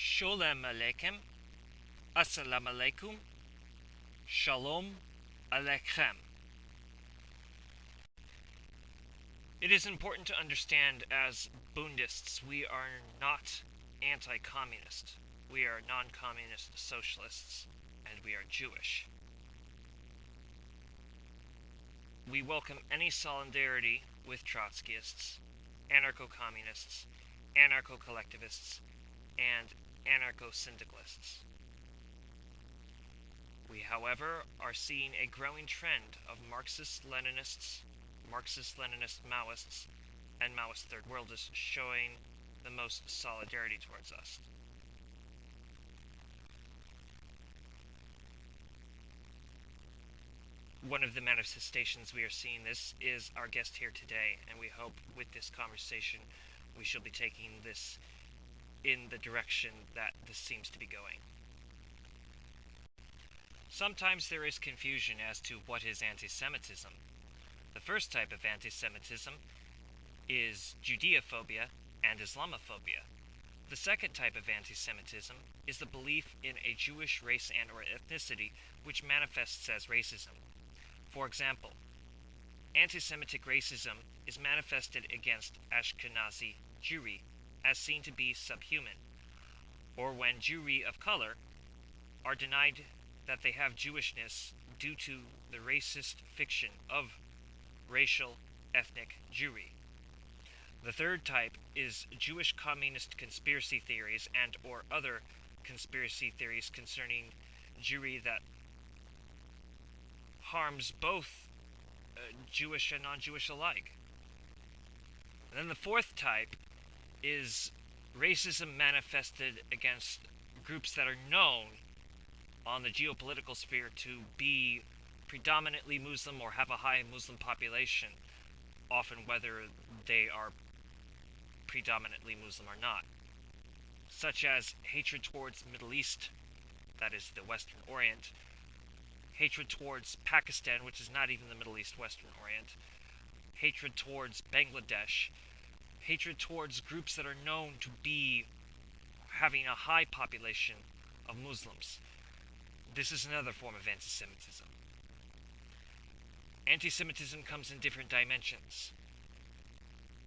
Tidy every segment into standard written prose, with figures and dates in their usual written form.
Sholem Aleichem, Assalamu Alaikum, Shalom Aleichem. It is important to understand, as Bundists, we are not anti-communist. We are non-communist socialists, and we are Jewish. We welcome any solidarity with Trotskyists, anarcho-communists, anarcho-collectivists, and anarcho-syndicalists. We, however, are seeing a growing trend of Marxist-Leninists, Marxist-Leninist Maoists, and Maoist-Third Worldists showing the most solidarity towards us. One of the manifestations we are seeing this is our guest here today, and we hope with this conversation we shall be taking this in the direction that this seems to be going. Sometimes there is confusion as to what is anti-Semitism. The first type of anti-Semitism is Judeophobia and Islamophobia. The second type of anti-Semitism is the belief in a Jewish race and or ethnicity which manifests as racism. For example, anti-Semitic racism is manifested against Ashkenazi Jewry as seen to be subhuman, or when Jewry of color are denied that they have Jewishness due to the racist fiction of racial ethnic Jewry. The third type is Jewish communist conspiracy theories and or other conspiracy theories concerning Jewry that harms both Jewish and non-Jewish alike. And then the fourth type is racism manifested against groups that are known on the geopolitical sphere to be predominantly Muslim or have a high Muslim population, often whether they are predominantly Muslim or not, such as hatred towards Middle East, that is the Western Orient, hatred towards Pakistan, which is not even the Middle East, Western Orient, hatred towards Bangladesh, hatred towards groups that are known to be having a high population of Muslims. This is another form of anti-Semitism. Anti-Semitism comes in different dimensions,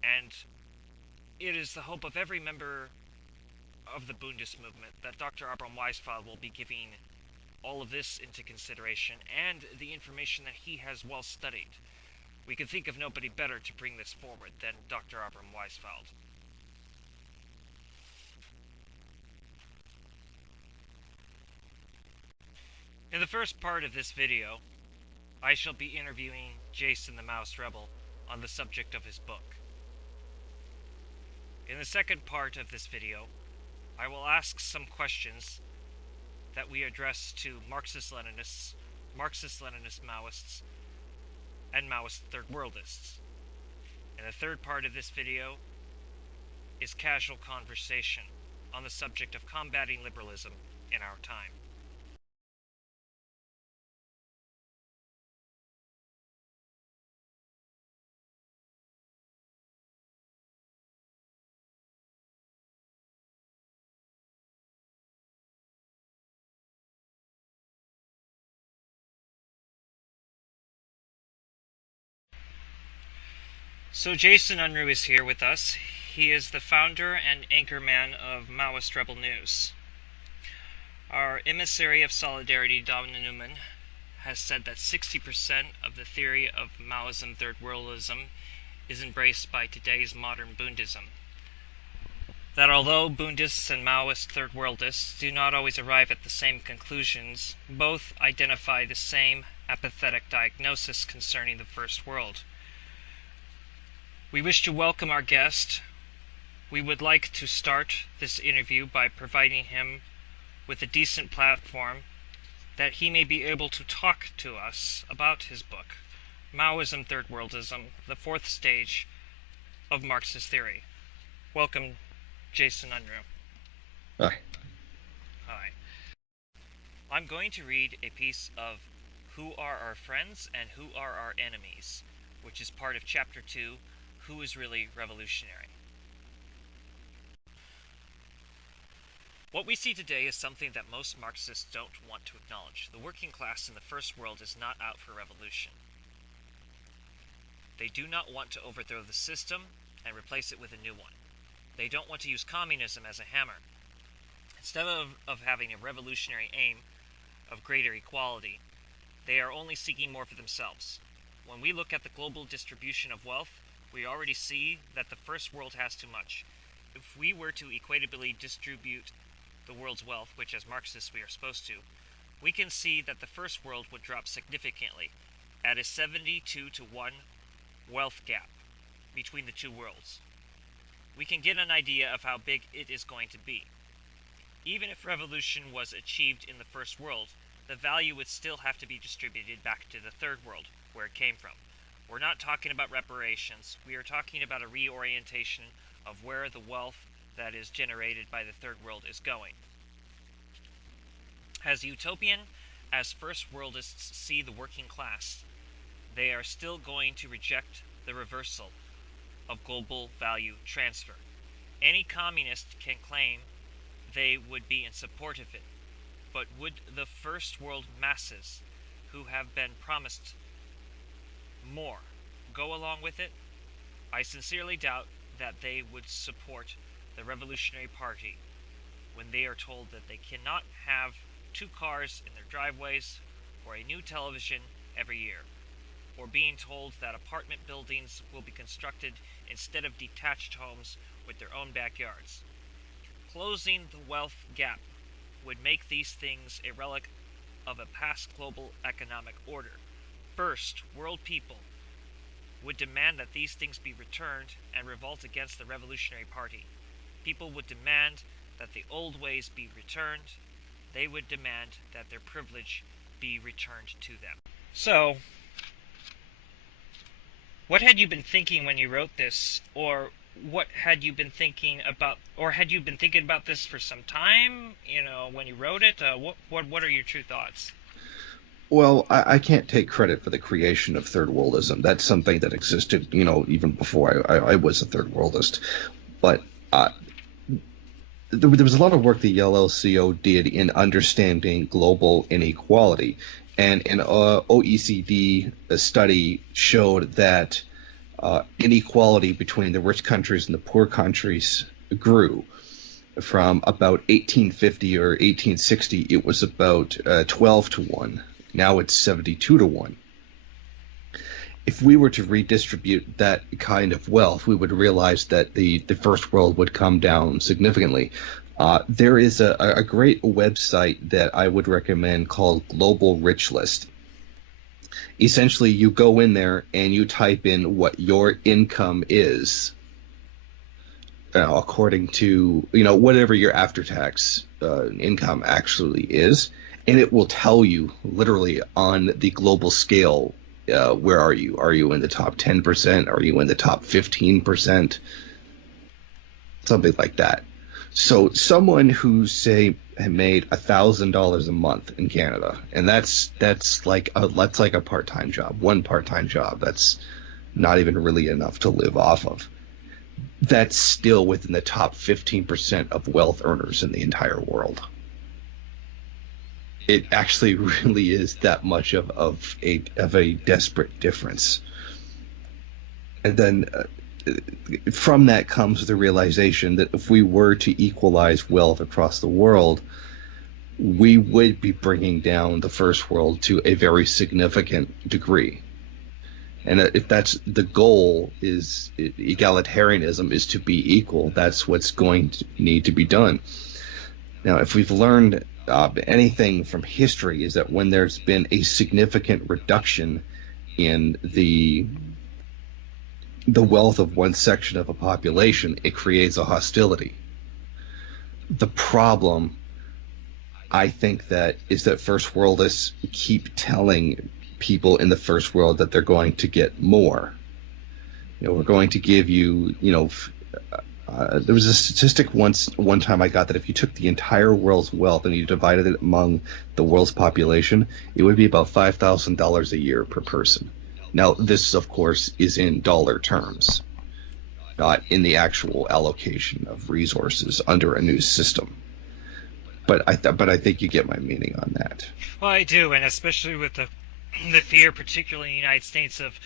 and it is the hope of every member of the Bundist movement that Dr. Abraham Weisfeld will be giving all of this into consideration and the information that he has well studied. We could think of nobody better to bring this forward than Dr. Abraham Weisfeld. In the first part of this video, I shall be interviewing Jason the Maoist Rebel on the subject of his book. In the second part of this video, I will ask some questions that we address to Marxist-Leninists, Marxist-Leninist Maoists, and Maoist-Third Worldists. And the third part of this video is casual conversation on the subject of combating liberalism in our time. So Jason Unruhe is here with us. He is the founder and anchorman of Maoist Rebel News. Our emissary of solidarity, Donna Newman, has said that 60% of the theory of Maoism-Third Worldism is embraced by today's modern Bundism. That although Bundists and Maoist-Third Worldists do not always arrive at the same conclusions, both identify the same apathetic diagnosis concerning the First World. We wish to welcome our guest. We would like to start this interview by providing him with a decent platform that he may be able to talk to us about his book, Maoism-Third Worldism, the Fourth Stage of Marxist Theory. Welcome, Jason Unruhe. Hi. Hi. I'm going to read a piece of Who Are Our Friends and Who Are Our Enemies, which is part of Chapter 2, Who is Really Revolutionary? What we see today is something that most Marxists don't want to acknowledge. The working class in the first world is not out for revolution. They do not want to overthrow the system and replace it with a new one. They don't want to use communism as a hammer. Instead of having a revolutionary aim of greater equality, they are only seeking more for themselves. When we look at the global distribution of wealth, we already see that the first world has too much. If we were to equitably distribute the world's wealth, which as Marxists we are supposed to, we can see that the first world would drop significantly at a 72 to 1 wealth gap between the two worlds. We can get an idea of how big it is going to be. Even if revolution was achieved in the first world, the value would still have to be distributed back to the third world, where it came from. We're not talking about reparations, we are talking about a reorientation of where the wealth that is generated by the third world is going. As utopian as first worldists see the working class, they are still going to reject the reversal of global value transfer. Any communist can claim they would be in support of it, but would the first world masses who have been promised more go along with it? I sincerely doubt that they would support the Revolutionary Party when they are told that they cannot have 2 cars in their driveways or a new television every year, or being told that apartment buildings will be constructed instead of detached homes with their own backyards. Closing the wealth gap would make these things a relic of a past global economic order. First world people would demand that these things be returned and revolt against the Revolutionary Party. People would demand that the old ways be returned. They would demand that their privilege be returned to them. So, what had you been thinking when you wrote this? Or what had you been thinking about? Or had you been thinking about this for some time, when you wrote it? What are your true thoughts? Well, I can't take credit for the creation of third worldism. That's something that existed, even before I was a third worldist. But there was a lot of work the LLCO did in understanding global inequality. And an OECD study showed that inequality between the rich countries and the poor countries grew. From about 1850 or 1860, it was about 12 to 1. Now it's 72 to 1. If we were to redistribute that kind of wealth, we would realize that the first world would come down significantly. There is a great website that I would recommend called Global Rich List. Essentially, you go in there and you type in what your income is, according to whatever your after-tax income actually is, and it will tell you literally on the global scale, where are you? Are you in the top 10%? Are you in the top 15%? Something like that. So someone who, say, made $1,000 a month in Canada, and that's like a part-time job, one part-time job. That's not even really enough to live off of. That's still within the top 15% of wealth earners in the entire world. It actually really is that much of a desperate difference. And then from that comes the realization that if we were to equalize wealth across the world, we would be bringing down the first world to a very significant degree. And if that's the goal, is egalitarianism is to be equal, that's what's going to need to be done. Now, if we've learned anything from history, is that when there's been a significant reduction in the wealth of one section of a population, it creates a hostility. The problem, I think, is that first worldists keep telling people in the first world that they're going to get more. We're going to give you, there was a statistic one time I got that if you took the entire world's wealth and you divided it among the world's population, it would be about $5,000 a year per person. Now, this, of course, is in dollar terms, not in the actual allocation of resources under a new system. but I think you get my meaning on that. Well, I do, and especially with the fear, particularly in the United States, of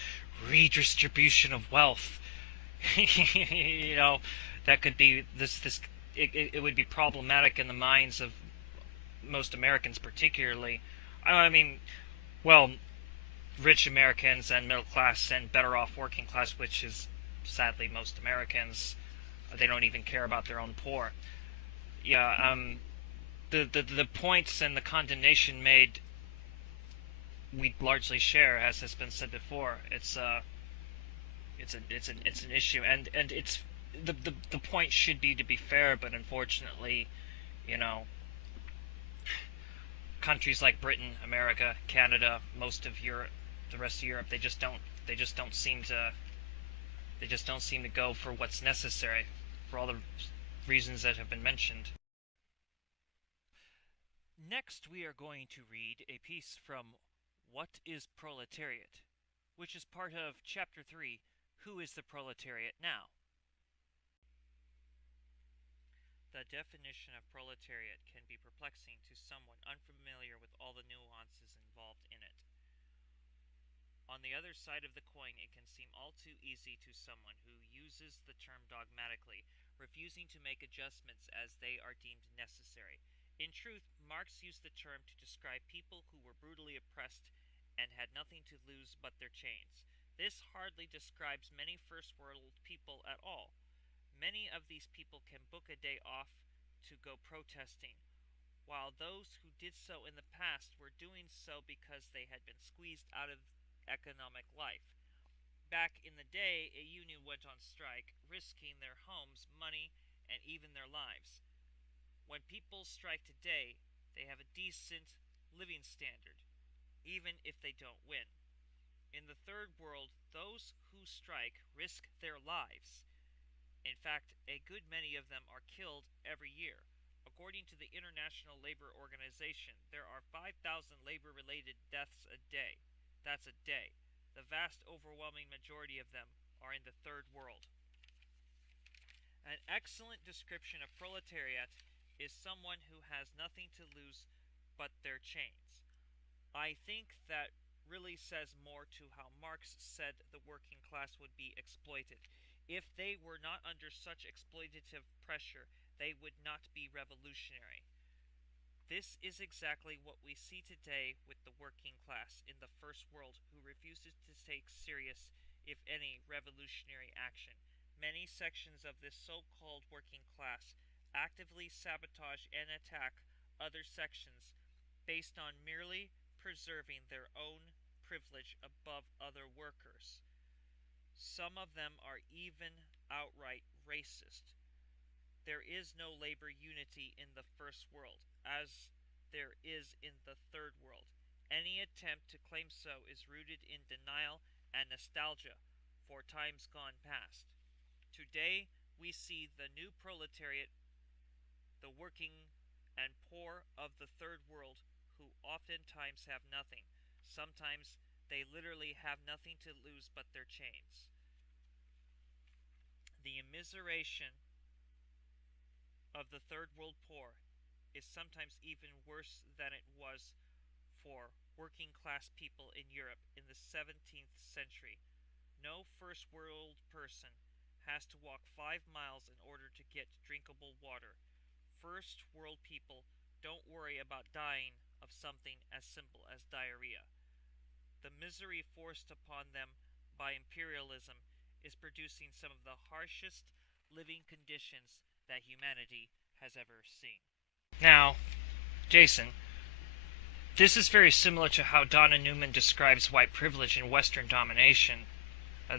redistribution of wealth. You know, that could be this. It would be problematic in the minds of most Americans, particularly. I mean, well, rich Americans and middle class and better off working class, which is sadly most Americans. They don't even care about their own poor. Yeah, the points and the condemnation made we largely share, as has been said before. It's an issue, and it's the point should be to be fair, but unfortunately, you know, countries like Britain, America, Canada, most of Europe, the rest of Europe, they just don't seem to go for what's necessary for all the reasons that have been mentioned. Next, we are going to read a piece from What is Proletariat, which is part of Chapter 3, Who is the Proletariat Now? The definition of proletariat can be perplexing to someone unfamiliar with all the nuances involved in it. On the other side of the coin, it can seem all too easy to someone who uses the term dogmatically, refusing to make adjustments as they are deemed necessary. In truth, Marx used the term to describe people who were brutally oppressed and had nothing to lose but their chains. This hardly describes many first-world people at all. Many of these people can book a day off to go protesting, while those who did so in the past were doing so because they had been squeezed out of economic life. Back in the day, a union went on strike, risking their homes, money, and even their lives. When people strike today, they have a decent living standard, even if they don't win. In the third world, those who strike risk their lives. In fact, a good many of them are killed every year. According to the International Labor Organization, there are 5,000 labor-related deaths a day. That's a day. The vast overwhelming majority of them are in the third world. An excellent description of proletariat is someone who has nothing to lose but their chains. I think that really says more to how Marx said the working class would be exploited. If they were not under such exploitative pressure, they would not be revolutionary. This is exactly what we see today with the working class in the first world, who refuses to take serious, if any, revolutionary action. Many sections of this so-called working class actively sabotage and attack other sections based on merely preserving their own privilege above other workers. Some of them are even outright racist. There is no labor unity in the first world, as there is in the third world. Any attempt to claim so is rooted in denial and nostalgia for times gone past. Today, we see the new proletariat, the working and poor of the third world, who oftentimes have nothing. Sometimes they literally have nothing to lose but their chains. The immiseration of the third world poor is sometimes even worse than it was for working class people in Europe in the 17th century. No first world person has to walk 5 miles in order to get drinkable water. First world people don't worry about dying of something as simple as diarrhea. The misery forced upon them by imperialism is producing some of the harshest living conditions that humanity has ever seen. Now, Jason, this is very similar to how Donna Newman describes white privilege and Western domination.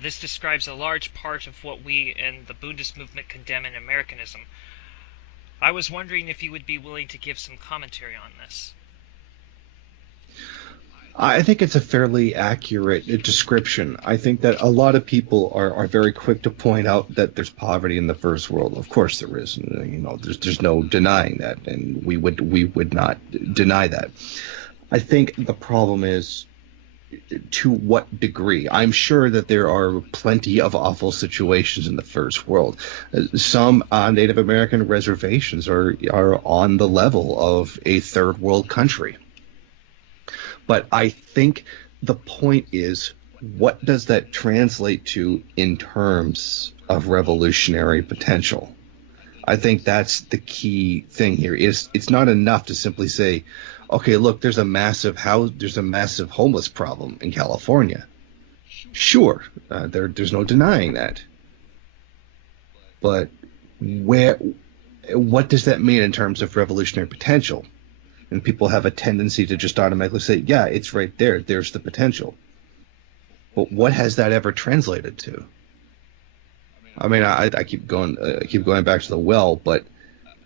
This describes a large part of what we in the Bundist movement condemn in Americanism. I was wondering if you would be willing to give some commentary on this. I think it's a fairly accurate description. I think that a lot of people are very quick to point out that there's poverty in the first world. Of course there is. There's no denying that, and we would not deny that. I think the problem is to what degree? I'm sure that there are plenty of awful situations in the first world. Some Native American reservations are on the level of a third world country. But I think the point is, what does that translate to in terms of revolutionary potential? I think that's the key thing here. It's not enough to simply say, okay, look, there's a massive homeless problem in California. Sure, there's no denying that. But where, what does that mean in terms of revolutionary potential? And people have a tendency to just automatically say, yeah, it's right there. There's the potential. But what has that ever translated to? I mean, I keep going back to the well, but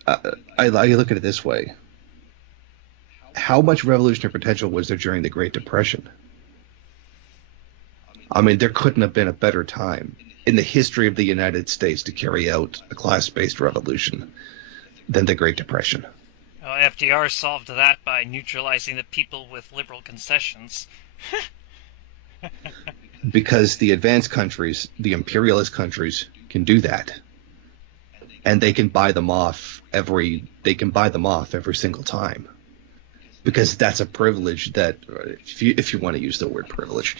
I look at it this way: how much revolutionary potential was there during the Great Depression? I mean, there couldn't have been a better time in the history of the United States to carry out a class-based revolution than the Great Depression. Well, FDR solved that by neutralizing the people with liberal concessions. Because the advanced countries, the imperialist countries, can do that, and they can buy them off every single time, because that's a privilege that, if you want to use the word privilege,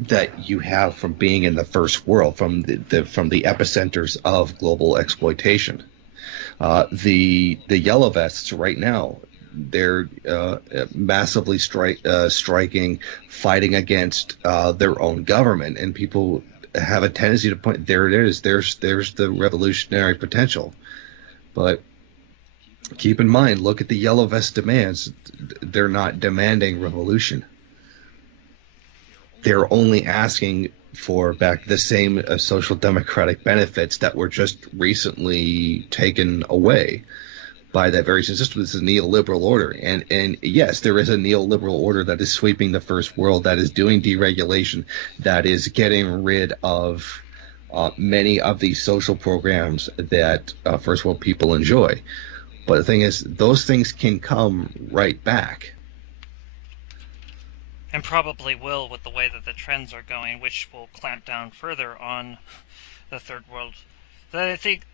that you have from being in the first world, from the epicenters of global exploitation. The yellow vests right now, they're massively striking, fighting against their own government, and people have a tendency to point, there it is, there's the revolutionary potential. But keep in mind, look at the yellow vest demands. They're not demanding revolution. They're only asking for back the same social democratic benefits that were just recently taken away by that very system. This is a neoliberal order, and yes, there is a neoliberal order that is sweeping the first world, that is doing deregulation, that is getting rid of many of these social programs that first world people enjoy. But the thing is, those things can come right back. And probably will, with the way that the trends are going, which will clamp down further on the third world. I think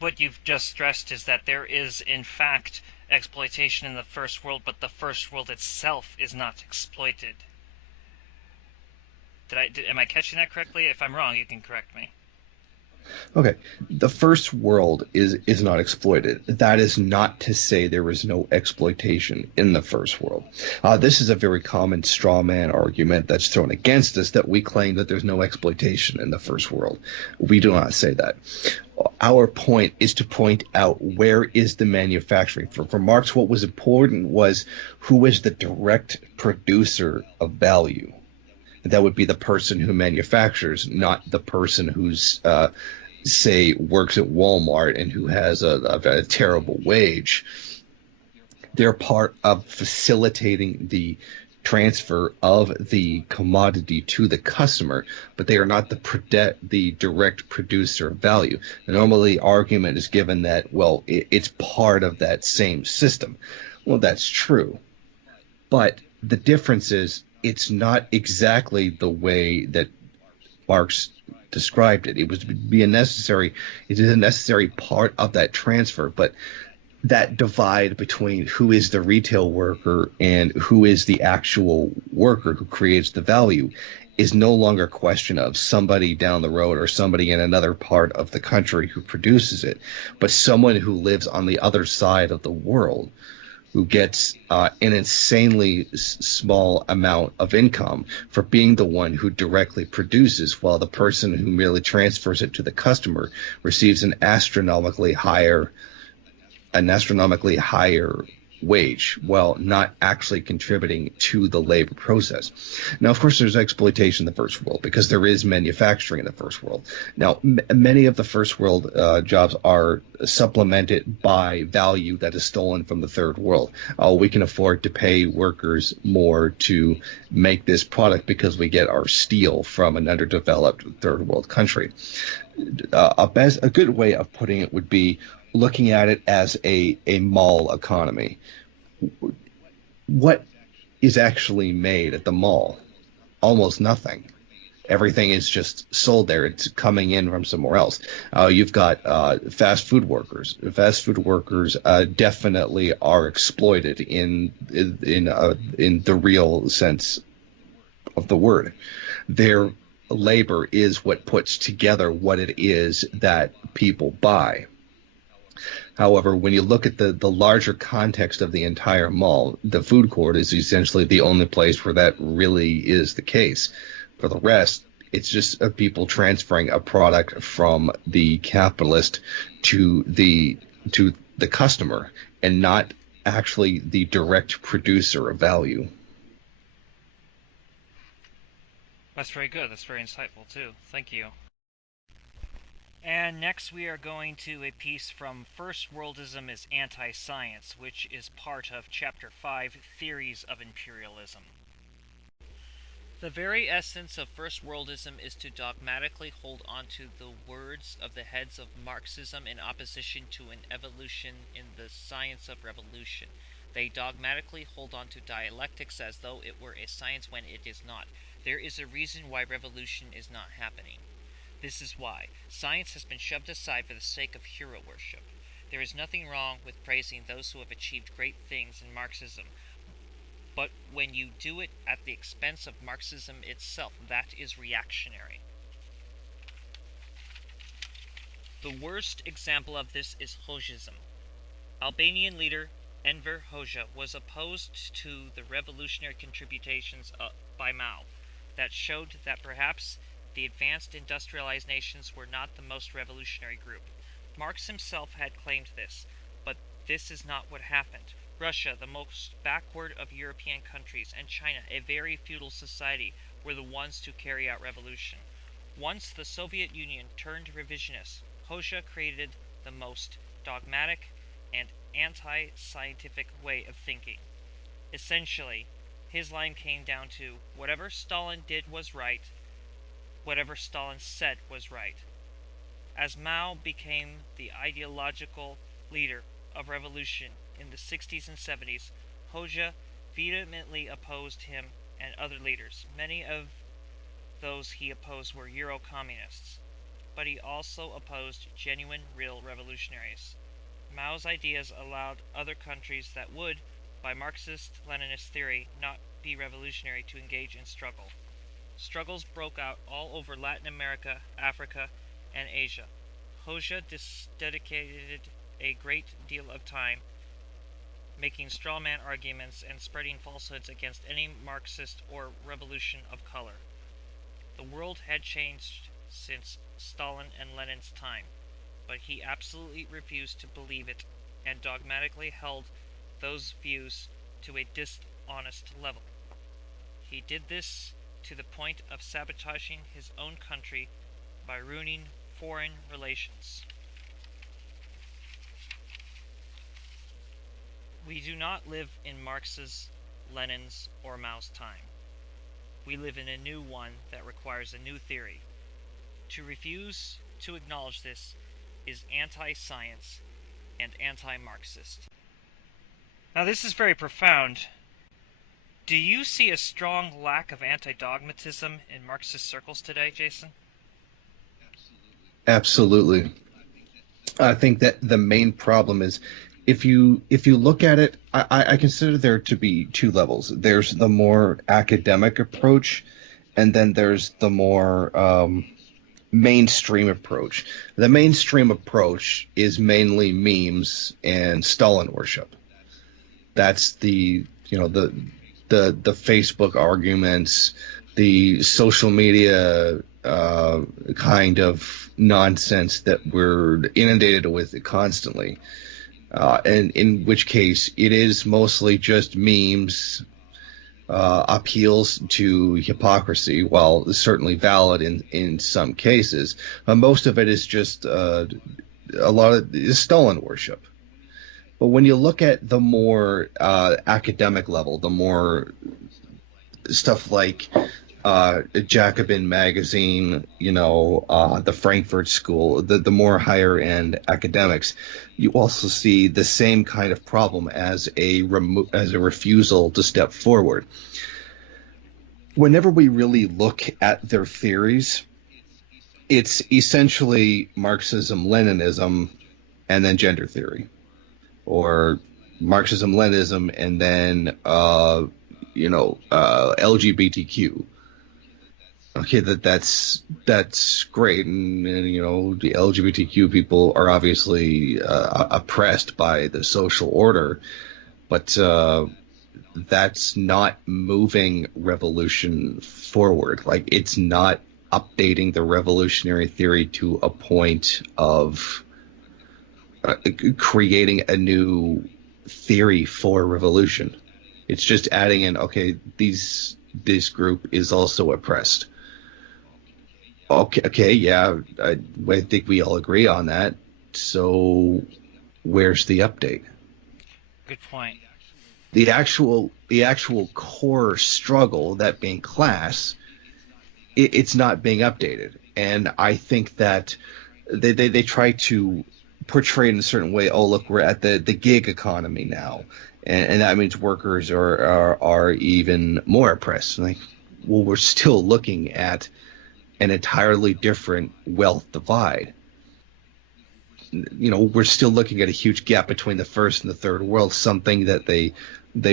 what you've just stressed is that there is, in fact, exploitation in the first world, but the first world itself is not exploited. Am I catching that correctly? If I'm wrong, you can correct me. Okay, the first world is not exploited. That is not to say there is no exploitation in the first world. This is a very common straw man argument that's thrown against us, that we claim that there's no exploitation in the first world. We do not say that. Our point is to point out, where is the manufacturing. For Marx, what was important was who is the direct producer of value. That would be the person who manufactures, not the person who's, say, works at Walmart and who has a terrible wage. They're part of facilitating the transfer of the commodity to the customer, but they are not the direct producer of value. The normally argument is given that, well, it's part of that same system. Well, that's true, but the difference is, it's not exactly the way that Marx described it. It is a necessary part of that transfer, but that divide between who is the retail worker and who is the actual worker who creates the value is no longer a question of somebody down the road or somebody in another part of the country who produces it, but someone who lives on the other side of the world, who gets an insanely small amount of income for being the one who directly produces, while the person who merely transfers it to the customer receives an astronomically higher wage, while not actually contributing to the labor process. Now, of course, there's exploitation in the first world, because there is manufacturing in the first world. Now, many of the first world jobs are supplemented by value that is stolen from the third world. We can afford to pay workers more to make this product because we get our steel from an underdeveloped third world country. A good way of putting it would be looking at it as a mall economy. What is actually made at the mall? almost nothing. Everything is just sold there. It's coming in from somewhere else. You've got fast food workers. Fast food workers definitely are exploited in the real sense of the word. Their labor is what puts together what it is that people buy. However, when you look at the larger context of the entire mall, the food court is essentially the only place where that really is the case. For the rest, it's just people transferring a product from the capitalist to the customer, and not actually the direct producer of value. That's very good. That's very insightful, too. Thank you. And next we are going to a piece from First Worldism is Anti-Science, which is part of Chapter 5, Theories of Imperialism. The very essence of First Worldism is to dogmatically hold on to the words of the heads of Marxism in opposition to an evolution in the science of revolution. They dogmatically hold on to dialectics as though it were a science when it is not. There is a reason why revolution is not happening. This is why science has been shoved aside for the sake of hero worship. There is nothing wrong with praising those who have achieved great things in Marxism, but when you do it at the expense of Marxism itself, that is reactionary. The worst example of this is Hojism. Albanian leader Enver Hoxha was opposed to the revolutionary contributions by Mao that showed that perhaps the advanced industrialized nations were not the most revolutionary group. Marx himself had claimed this, but this is not what happened. Russia, the most backward of European countries, and China, a very feudal society, were the ones to carry out revolution. Once the Soviet Union turned revisionist, Hoxha created the most dogmatic and anti-scientific way of thinking. Essentially, his line came down to, whatever Stalin did was right, whatever Stalin said was right. As Mao became the ideological leader of revolution in the 60s and 70s, Hoxha vehemently opposed him and other leaders. Many of those he opposed were Euro-communists, but he also opposed genuine, real revolutionaries. Mao's ideas allowed other countries that would, by Marxist-Leninist theory, not be revolutionary to engage in struggle. Struggles broke out all over Latin America, Africa, and Asia. Hoxha dedicated a great deal of time making strawman arguments and spreading falsehoods against any Marxist or revolution of color. The world had changed since Stalin and Lenin's time, but he absolutely refused to believe it and dogmatically held those views to a dishonest level. He did this to the point of sabotaging his own country by ruining foreign relations. We do not live in Marx's, Lenin's, or Mao's time. We live in a new one that requires a new theory. To refuse to acknowledge this is anti-science and anti-Marxist. Now this is very profound. Do you see a strong lack of anti-dogmatism in Marxist circles today, Jason? Absolutely. I think that the main problem is, if you look at it, I consider there to be two levels. There's the more academic approach, and then there's the more mainstream approach. The mainstream approach is mainly memes and Stalin worship. That's the Facebook arguments, the social media kind of nonsense that we're inundated with constantly. And in which case it is mostly just memes, appeals to hypocrisy, while certainly valid in some cases. Most of it is just a lot of Stalin worship. But when you look at the more academic level, the more stuff like Jacobin magazine, the Frankfurt School, the more higher end academics, you also see the same kind of problem as a refusal to step forward. whenever we really look at their theories, it's essentially Marxism, Leninism, and then gender theory, or Marxism, Leninism, and then LGBTQ. Okay, that's great, and the LGBTQ people are obviously oppressed by the social order, but that's not moving revolution forward. Like, it's not updating the revolutionary theory to a point of creating a new theory for revolution. It's just adding in, okay, this group is also oppressed. Okay, yeah, I think we all agree on that. So where's the update? Good point. The actual core struggle, that being class, it's not being updated. And I think that they try to portray it in a certain way. Oh, look, we're at the gig economy now, and that means workers are even more oppressed. Like, well, we're still looking at an entirely different wealth divide. We're still looking at a huge gap between the first and the third world, something that they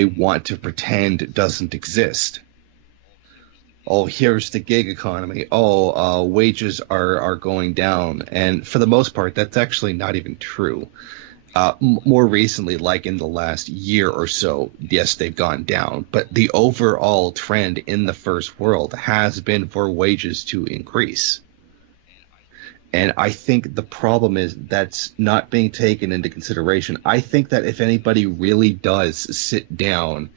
want to pretend doesn't exist. Oh, here's the gig economy. Oh, wages are going down, and for the most part, that's actually not even true. More recently, like in the last year or so, yes, they've gone down, but the overall trend in the first world has been for wages to increase. And I think the problem is that's not being taken into consideration. I think that if anybody really does sit down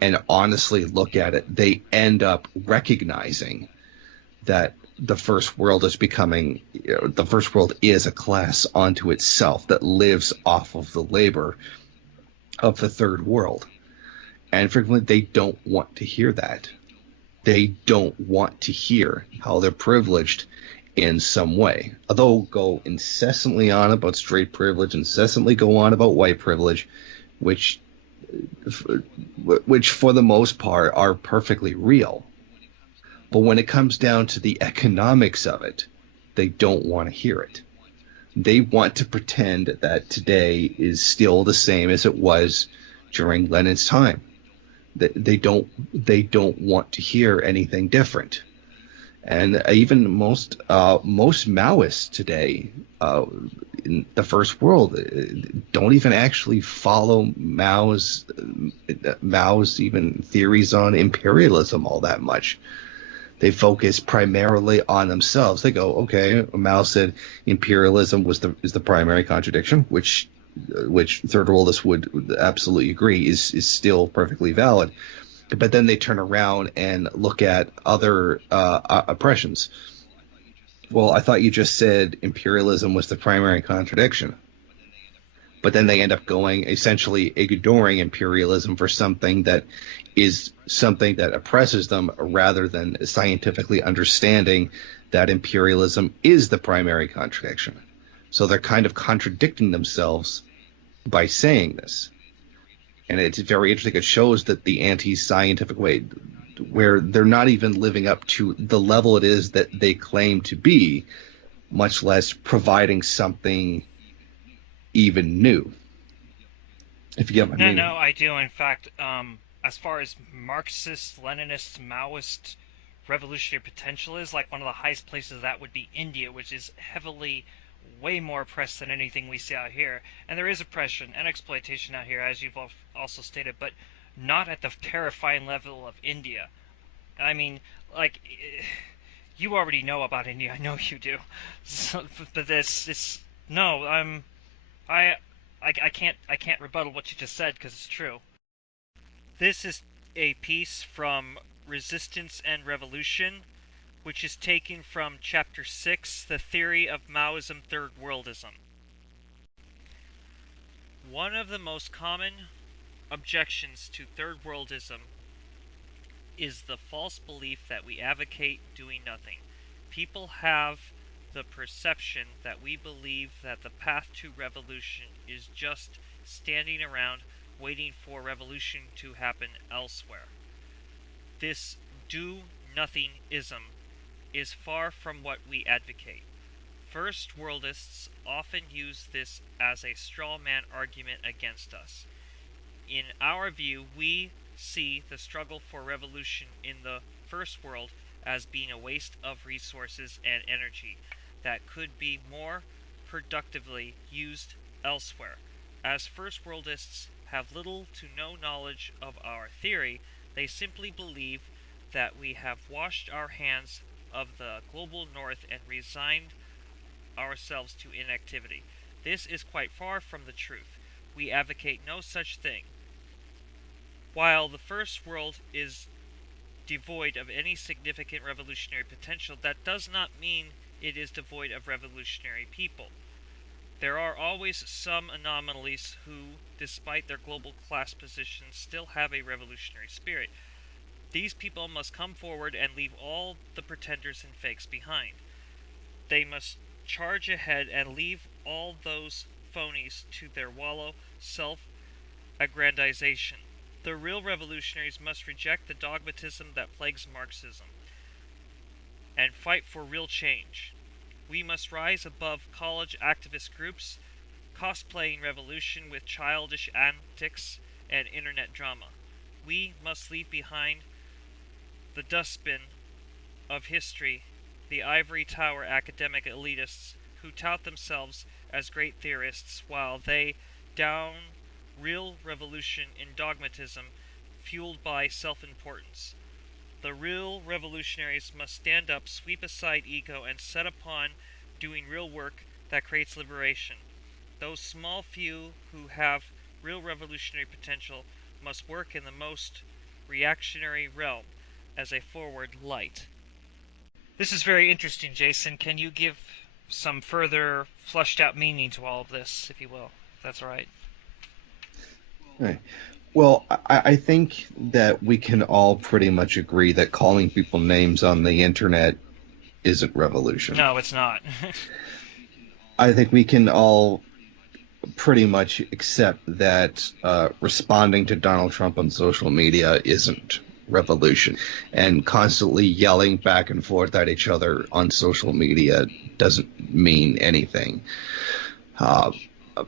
and honestly look at it, they end up recognizing that the first world is a class unto itself that lives off of the labor of the third world. And frequently they don't want to hear that. They don't want to hear how they're privileged in some way. Although go incessantly on about straight privilege, incessantly go on about white privilege, which which for the most part are perfectly real. But when it comes down to the economics of it, they don't want to hear it. They want to pretend that today is still the same as it was during Lenin's time. They don't want to hear anything different. And even most Maoists today in the first world don't even actually follow Mao's even theories on imperialism all that much. They focus primarily on themselves. They go, okay, Mao said imperialism is the primary contradiction, which third worldists would absolutely agree is still perfectly valid. But then they turn around and look at other oppressions. Well, I thought you just said imperialism was the primary contradiction. But then they end up going essentially ignoring imperialism for something that is something that oppresses them, rather than scientifically understanding that imperialism is the primary contradiction. So they're kind of contradicting themselves by saying this. And it's very interesting. It shows that the anti-scientific way, where they're not even living up to the level it is that they claim to be, much less providing something even new. If you get my No, meaning. no, I do. In fact, as far as Marxist, Leninist, Maoist revolutionary potential is, like, one of the highest places that would be India, which is heavily, way more oppressed than anything we see out here. And there is oppression and exploitation out here, as you've also stated, but not at the terrifying level of India. I mean, like, you already know about India. I know you do. So, but this, no, I, I can't rebuttal what you just said because it's true. This is a piece from Resistance and Revolution, which is taken from Chapter 6, The Theory of Maoism-Third Worldism. One of the most common objections to Third Worldism is the false belief that we advocate doing nothing. People have the perception that we believe that the path to revolution is just standing around waiting for revolution to happen elsewhere. This do-nothingism is far from what we advocate. First worldists often use this as a straw man argument against us. In our view, we see the struggle for revolution in the first world as being a waste of resources and energy that could be more productively used elsewhere. As first worldists have little to no knowledge of our theory, they simply believe that we have washed our hands of the global north and resigned ourselves to inactivity. This is quite far from the truth. We advocate no such thing. While the first world is devoid of any significant revolutionary potential, that does not mean it is devoid of revolutionary people. There are always some anomalies who, despite their global class positions, still have a revolutionary spirit. These people must come forward and leave all the pretenders and fakes behind. They must charge ahead and leave all those phonies to their wallow self-aggrandization. The real revolutionaries must reject the dogmatism that plagues Marxism and fight for real change. We must rise above college activist groups, cosplaying revolution with childish antics and internet drama. We must leave behind the dustbin of history, the ivory tower academic elitists who tout themselves as great theorists while they down real revolution in dogmatism fueled by self-importance. The real revolutionaries must stand up, sweep aside ego, and set upon doing real work that creates liberation. Those small few who have real revolutionary potential must work in the most reactionary realm as a forward light. This is very interesting, Jason. Can you give some further fleshed out meaning to all of this, if you will? If that's all right. Right. Well, I think that we can all pretty much agree that calling people names on the internet isn't revolution. No, it's not. I think we can all pretty much accept that responding to Donald Trump on social media isn't revolution, and constantly yelling back and forth at each other on social media doesn't mean anything.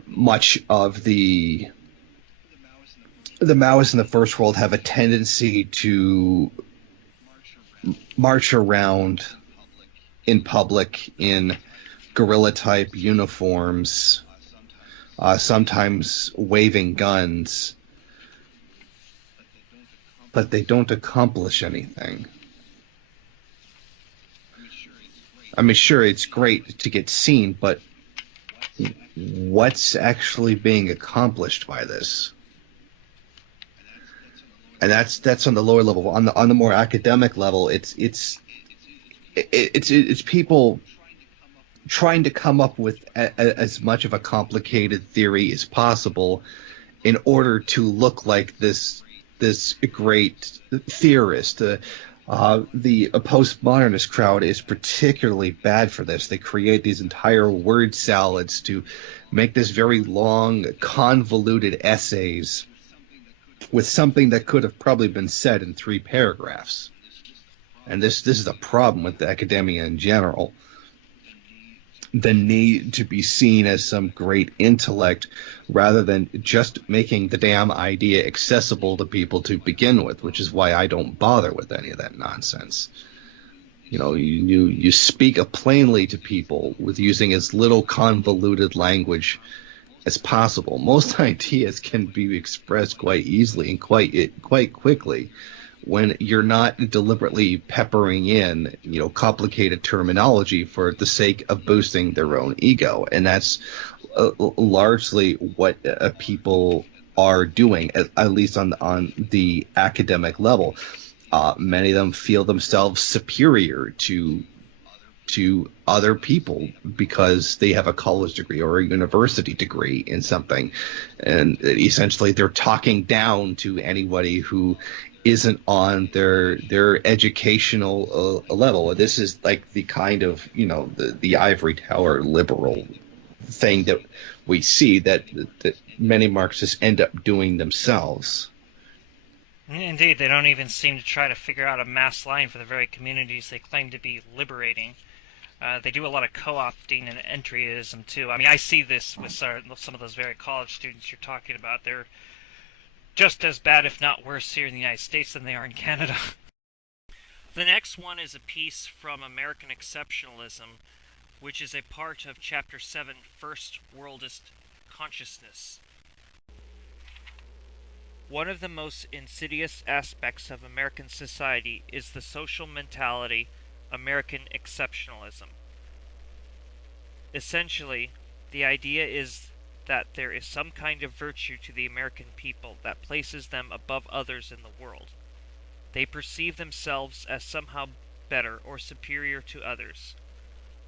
Much of the Maoists in the first world have a tendency to march around in public in guerrilla-type uniforms, sometimes waving guns, but they don't accomplish anything. I mean, sure, it's great to get seen, but what's actually being accomplished by this? And that's on the lower level. On the more academic level, it's people trying to come up with as much of a complicated theory as possible in order to look like this great theorist. The postmodernist crowd is particularly bad for this. They create these entire word salads to make this very long, convoluted essays with something that could have probably been said in 3 paragraphs. And this is a problem with academia in general. The need to be seen as some great intellect rather than just making the damn idea accessible to people to begin with, which is why I don't bother with any of that nonsense. You know, you speak plainly to people with using as little convoluted language as possible. Most ideas can be expressed quite easily and quite quickly when you're not deliberately peppering in, complicated terminology for the sake of boosting their own ego. And that's largely what people are doing, at least on the academic level. Many of them feel themselves superior to other people because they have a college degree or a university degree in something, and essentially they're talking down to anybody who isn't on their educational level. This is like the kind of the ivory tower liberal thing that we see that many Marxists end up doing themselves. Indeed, they don't even seem to try to figure out a mass line for the very communities they claim to be liberating. They do a lot of co-opting and entryism too. I mean, I see this with some of those very college students you're talking about. They're just as bad, if not worse, here in the United States than they are in Canada. The next one is a piece from American Exceptionalism, which is a part of Chapter 7, First Worldist Consciousness. One of the most insidious aspects of American society is the social mentality, American exceptionalism. Essentially, the idea is that there is some kind of virtue to the American people that places them above others in the world. They perceive themselves as somehow better or superior to others.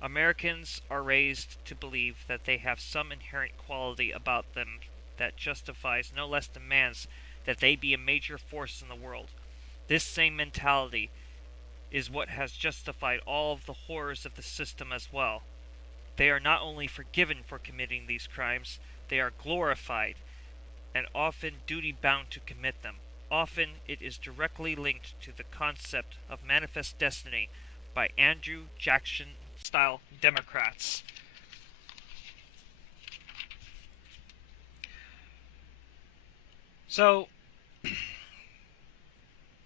Americans are raised to believe that they have some inherent quality about them that justifies, no less demands, that they be a major force in the world. This same mentality is what has justified all of the horrors of the system as well. They are not only forgiven for committing these crimes, they are glorified and often duty-bound to commit them. Often it is directly linked to the concept of manifest destiny by Andrew Jackson-style Democrats. So,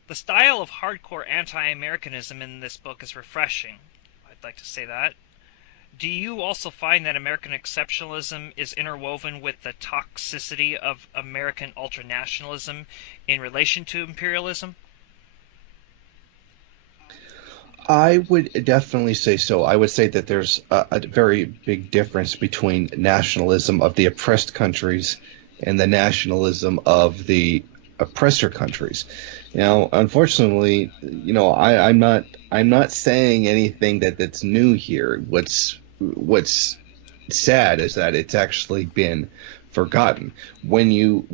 the style of hardcore anti-Americanism in this book is refreshing. I'd like to say that. Do you also find that American exceptionalism is interwoven with the toxicity of American ultranationalism in relation to imperialism? I would definitely say so. I would say that there's a very big difference between nationalism of the oppressed countries and the nationalism of the oppressor countries. Now, unfortunately, I'm not saying anything that's new here. What's sad is that it's actually been forgotten. When you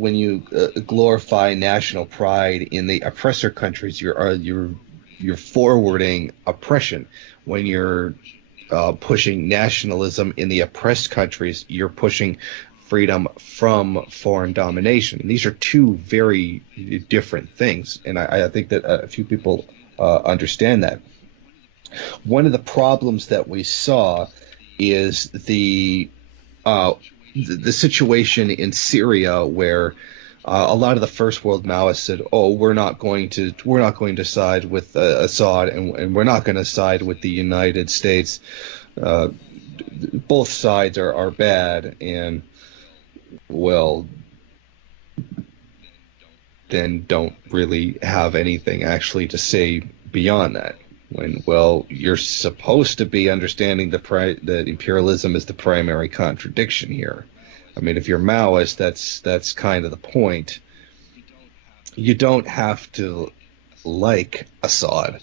glorify national pride in the oppressor countries, you're forwarding oppression. When you're pushing nationalism in the oppressed countries, you're pushing freedom from foreign domination. And these are two very different things, and I think that a few people understand that. One of the problems that we saw is the situation in Syria where a lot of the first world Maoists said, "Oh, we're not going to side with Assad, and we're not going to side with the United States. Uh, both sides are bad, and well, then don't really have anything actually to say beyond that." When, well, you're supposed to be understanding that imperialism is the primary contradiction here. I mean, if you're Maoist, that's kind of the point. You don't have to like Assad.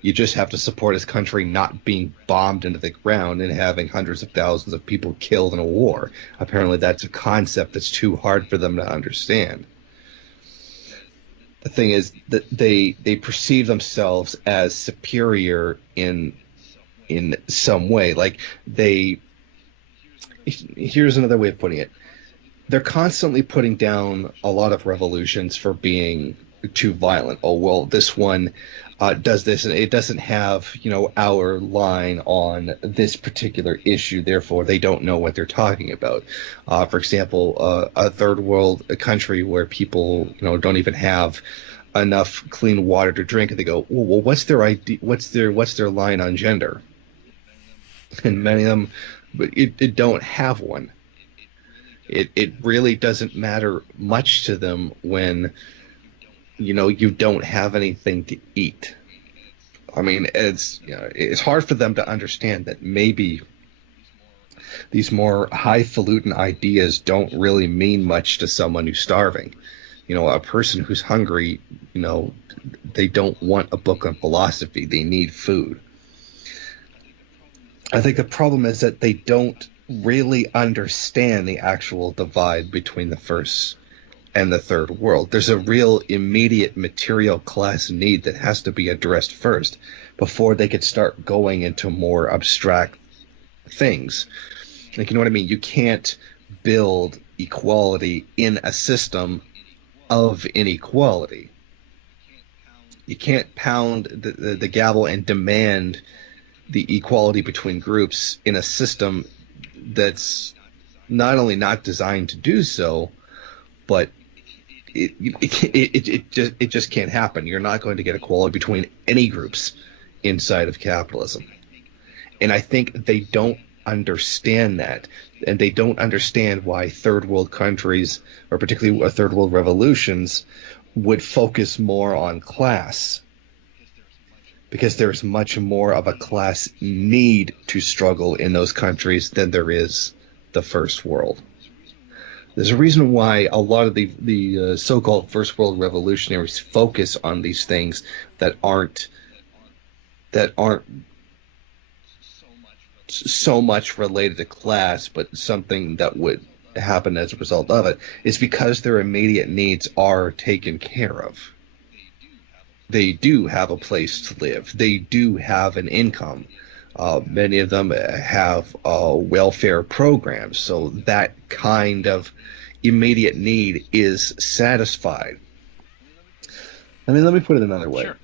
You just have to support his country not being bombed into the ground and having hundreds of thousands of people killed in a war. Apparently, that's a concept that's too hard for them to understand. The thing is that they perceive themselves as superior in some way. Like they here's another way of putting it. They're constantly putting down a lot of revolutions for being too violent. Oh, well, this one does this, and it doesn't have, our line on this particular issue. Therefore, they don't know what they're talking about. For example, a third world country where people, don't even have enough clean water to drink, and they go, well, what's their idea? What's their line on gender? And many of them, but it don't have one. It really doesn't matter much to them when you don't have anything to eat. I mean, it's hard for them to understand that maybe these more highfalutin ideas don't really mean much to someone who's starving. A person who's hungry, they don't want a book on philosophy. They need food. I think the problem is that they don't really understand the actual divide between the first and the third world. There's a real immediate material class need that has to be addressed first before they could start going into more abstract things. Like, you know what I mean? You can't build equality in a system of inequality. You can't pound the gavel and demand the equality between groups in a system that's not only not designed to do so, but it just can't happen. You're not going to get equality between any groups inside of capitalism. And I think they don't understand that. And they don't understand why third world countries, or particularly third world revolutions, would focus more on class, because there's much more of a class need to struggle in those countries than there is the first world. There's a reason why a lot of the so-called first world revolutionaries focus on these things that aren't so much related to class, but something that would happen as a result of it, is because their immediate needs are taken care of. They do have a place to live. They do have an income. Many of them have welfare programs, so that kind of immediate need is satisfied. Let me put it another way. Sure.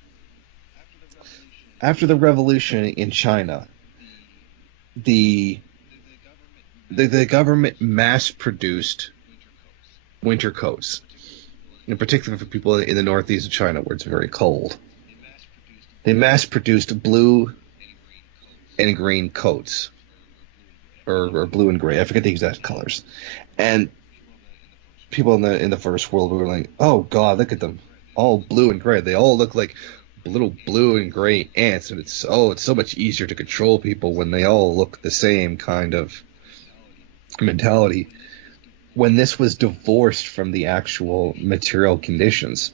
After the revolution in China, the government mass produced winter coats, in particular for people in the northeast of China where it's very cold. They mass produced blue and green coats, or blue and gray. I forget the exact colors. And people in the first world were like, "Oh God, look at them, all blue and gray. They all look like little blue and gray ants." And it's so much easier to control people when they all look the same kind of mentality. When this was divorced from the actual material conditions,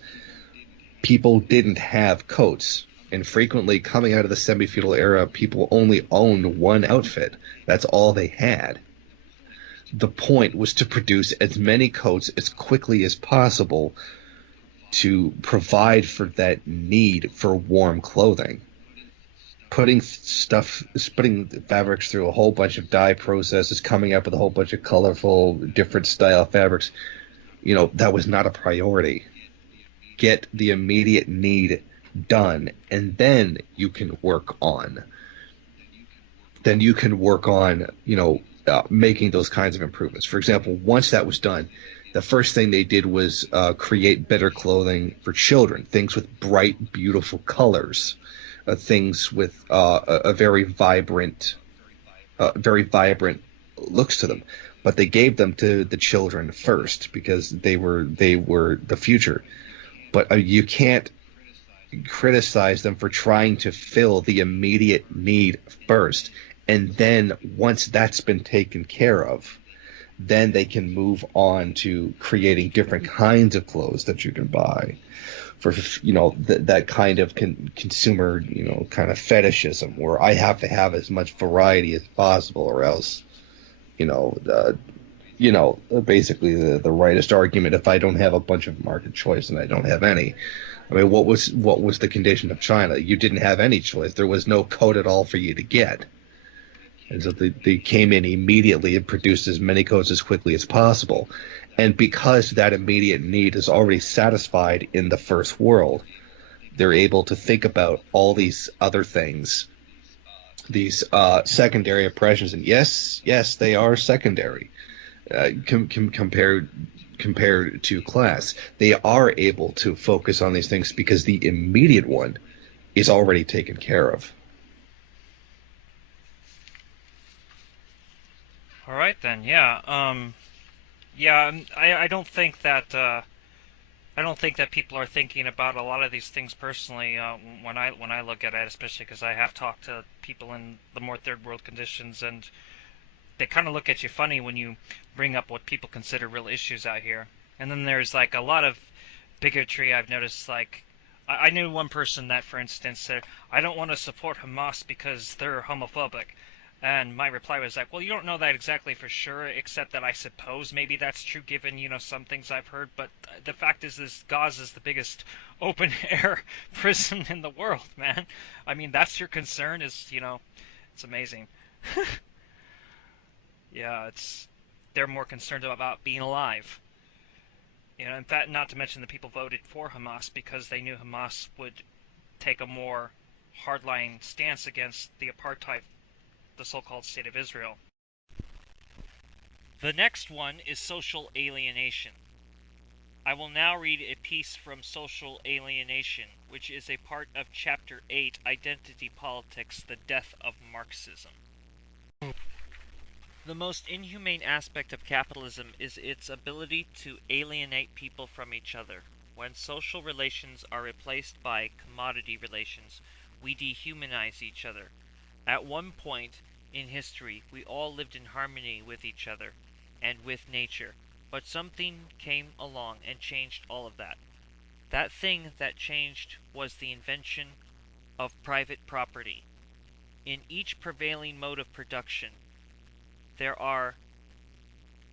people didn't have coats. And frequently, coming out of the semi-feudal era, people only owned one outfit. That's all they had. The point was to produce as many coats as quickly as possible to provide for that need for warm clothing. Putting fabrics through a whole bunch of dye processes, coming up with a whole bunch of colorful, different style fabrics, that was not a priority. Get the immediate need done, and then you can work on. Making those kinds of improvements. For example, once that was done, the first thing they did was create better clothing for children, things with bright, beautiful colors, things with a very vibrant looks to them. But they gave them to the children first because they were the future. But you can't criticize them for trying to fill the immediate need first, and then once that's been taken care of, then they can move on to creating different kinds of clothes that you can buy for that kind of consumer kind of fetishism, where I have to have as much variety as possible, or else basically the rightist argument: if I don't have a bunch of market choice, then I don't have any. I mean, what was the condition of China? You didn't have any choice. There was no coat at all for you to get. And so they came in immediately and produced as many coats as quickly as possible. And because that immediate need is already satisfied in the first world, they're able to think about all these other things, these secondary oppressions. And yes, they are secondary compared to class. They are able to focus on these things because the immediate one is already taken care of. All right then. Yeah. I don't think that people are thinking about a lot of these things personally when I look at it, especially because I have talked to people in the more third world conditions, and they kind of look at you funny when you bring up what people consider real issues out here. And then there's like a lot of bigotry I've noticed. Like I knew one person that, for instance, said, "I don't want to support Hamas because they're homophobic." And my reply was like, well, you don't know that exactly for sure, except that I suppose maybe that's true given, some things I've heard. But the fact is Gaza is the biggest open-air prison in the world, man. I mean, that's your concern is, it's amazing. Yeah, they're more concerned about being alive. In fact, not to mention the people voted for Hamas because they knew Hamas would take a more hardline stance against the apartheid, the so-called State of Israel. The next one is social alienation. I will now read a piece from Social Alienation, which is a part of Chapter 8, Identity Politics, The Death of Marxism. The most inhumane aspect of capitalism is its ability to alienate people from each other. When social relations are replaced by commodity relations, we dehumanize each other. At one point in history, we all lived in harmony with each other and with nature. But something came along and changed all of that. That thing that changed was the invention of private property. In each prevailing mode of production, there are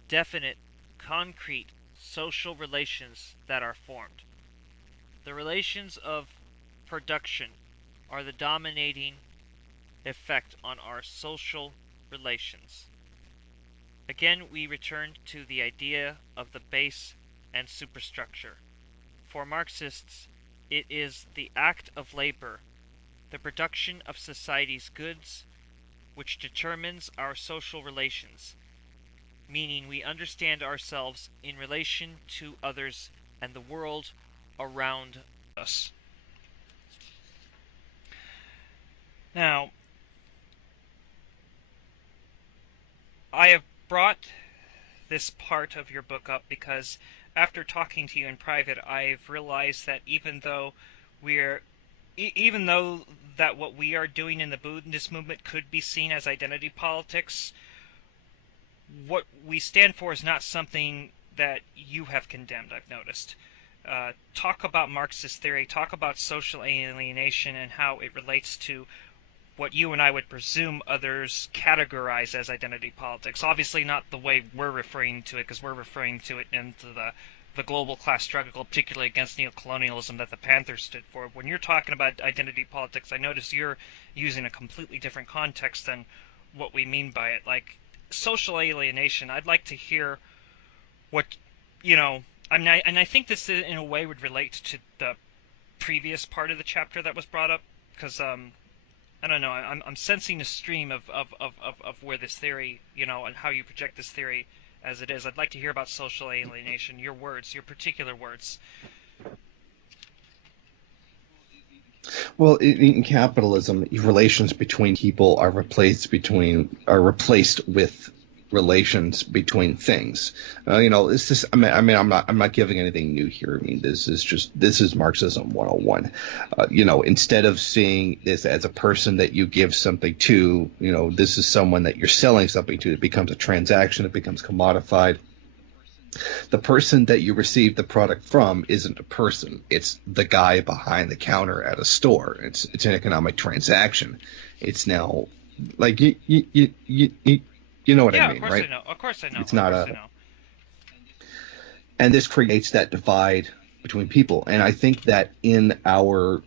definite, concrete social relations that are formed. The relations of production are the dominating effect on our social relations. Again, we return to the idea of the base and superstructure. For Marxists, it is the act of labor, the production of society's goods, which determines our social relations, meaning we understand ourselves in relation to others and the world around us. Now, I have brought this part of your book up because after talking to you in private, I've realized that even though that what we are doing in the Bundist movement could be seen as identity politics, what we stand for is not something that you have condemned, I've noticed. Talk about Marxist theory, talk about social alienation and how it relates to what you and I would presume others categorize as identity politics. Obviously not the way we're referring to it, because we're referring to it into the global class struggle, particularly against neocolonialism that the Panthers stood for. When you're talking about identity politics, I notice you're using a completely different context than what we mean by it. Like, social alienation, I'd like to hear what, and I think this in a way would relate to the previous part of the chapter that was brought up, because I don't know. I'm sensing a stream of where this theory, and how you project this theory as it is. I'd like to hear about social alienation, your words, your particular words. Well, in capitalism, relations between people are replaced with relations between things. It's just. I'm not giving anything new here. I mean, this is Marxism 101. Instead of seeing this as a person that you give something to, this is someone that you're selling something to. It becomes a transaction. It becomes commodified. The person that you receive the product from isn't a person. It's the guy behind the counter at a store. It's an economic transaction. It's now like you know what I mean, right? Of course I know. It's not and this creates that divide between people. And I think that in our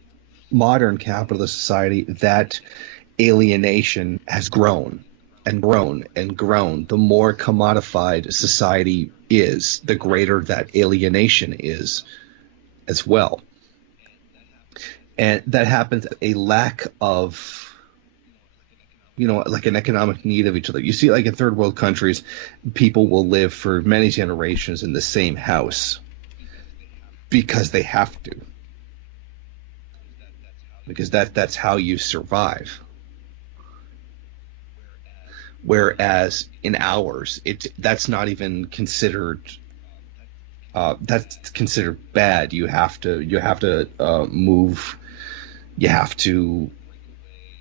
modern capitalist society, that alienation has grown and grown and grown. The more commodified society is, the greater that alienation is as well. And that happens a lack of, like an economic need of each other. You see, like in third world countries, people will live for many generations in the same house because they have to. Because that's how you survive. Whereas in ours, that's not even considered. That's considered bad. You have to move. You have to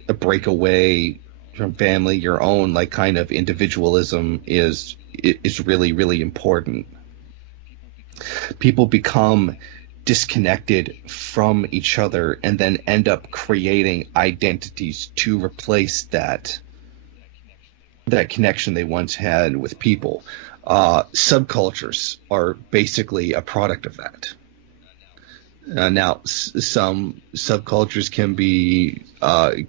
break away from family. Your own kind of individualism is really, really important. People become disconnected from each other and then end up creating identities to replace that connection they once had with people. Subcultures are basically a product of that. Now, some subcultures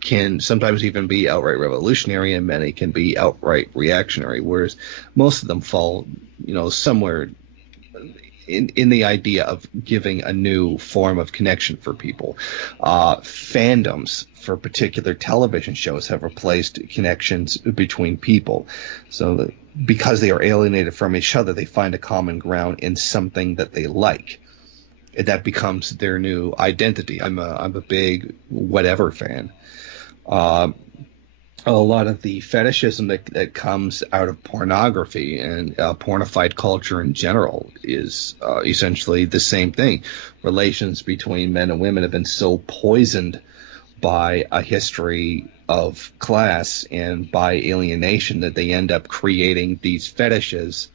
can sometimes even be outright revolutionary, and many can be outright reactionary. Whereas most of them fall, somewhere in the idea of giving a new form of connection for people. Fandoms for particular television shows have replaced connections between people. So that because they are alienated from each other, they find a common ground in something that they like. That becomes their new identity. I'm a big whatever fan. Uh, a lot of the fetishism that comes out of pornography and pornified culture in general is essentially the same thing. Relations between men and women have been so poisoned by a history of class and by alienation that they end up creating these fetishes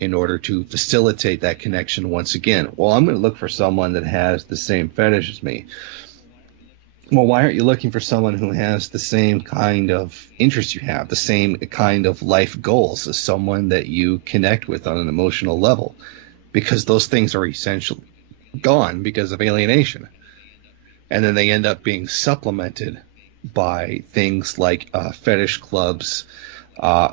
in order to facilitate that connection once again. Well, I'm going to look for someone that has the same fetish as me. Well, why aren't you looking for someone who has the same kind of interests you have, the same kind of life goals as someone that you connect with on an emotional level? Because those things are essentially gone because of alienation. And then they end up being supplemented by things like fetish clubs,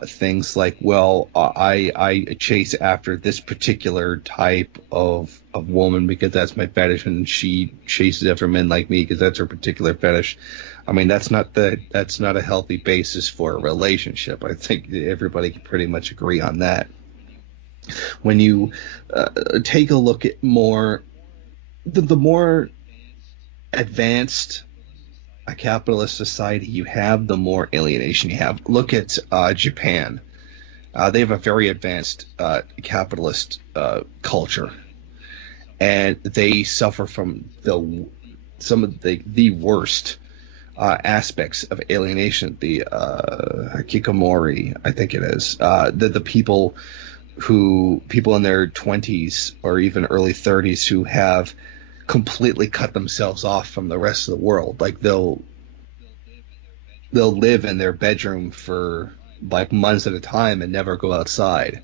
things like, well, I chase after this particular type of woman because that's my fetish, and she chases after men like me because that's her particular fetish. I mean, that's not a healthy basis for a relationship. I think everybody can pretty much agree on that. When you take a look at the more advanced a capitalist society you have, the more alienation you have. Look at Japan. They have a very advanced capitalist culture, and they suffer from some of the worst aspects of alienation. The hikikomori, I think it is. The people in their 20s or even early 30s who have completely cut themselves off from the rest of the world. Like they'll live in their bedroom for like months at a time and never go outside.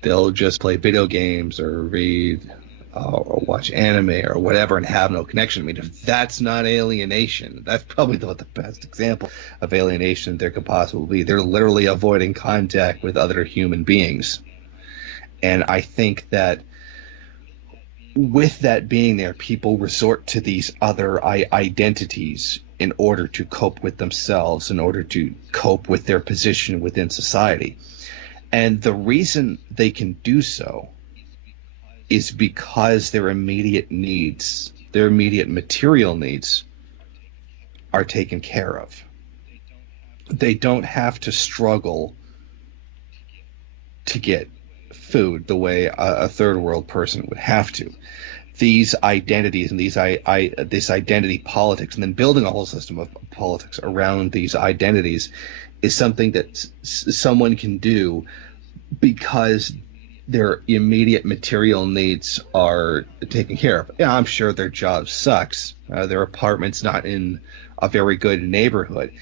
They'll just play video games or read or watch anime or whatever and have no connection. I mean, if that's not alienation, that's probably the best example of alienation there could possibly be. They're literally avoiding contact with other human beings. And I think that with that being there, people resort to these other identities in order to cope with themselves, in order to cope with their position within society. And the reason they can do so is because their immediate needs, their immediate material needs, are taken care of. They don't have to struggle to get food the way a third world person would have to. These identities and this identity politics, and then building a whole system of politics around these identities, is something that someone can do because their immediate material needs are taken care of. Yeah, I'm sure their job sucks. Their apartment's not in a very good neighborhood,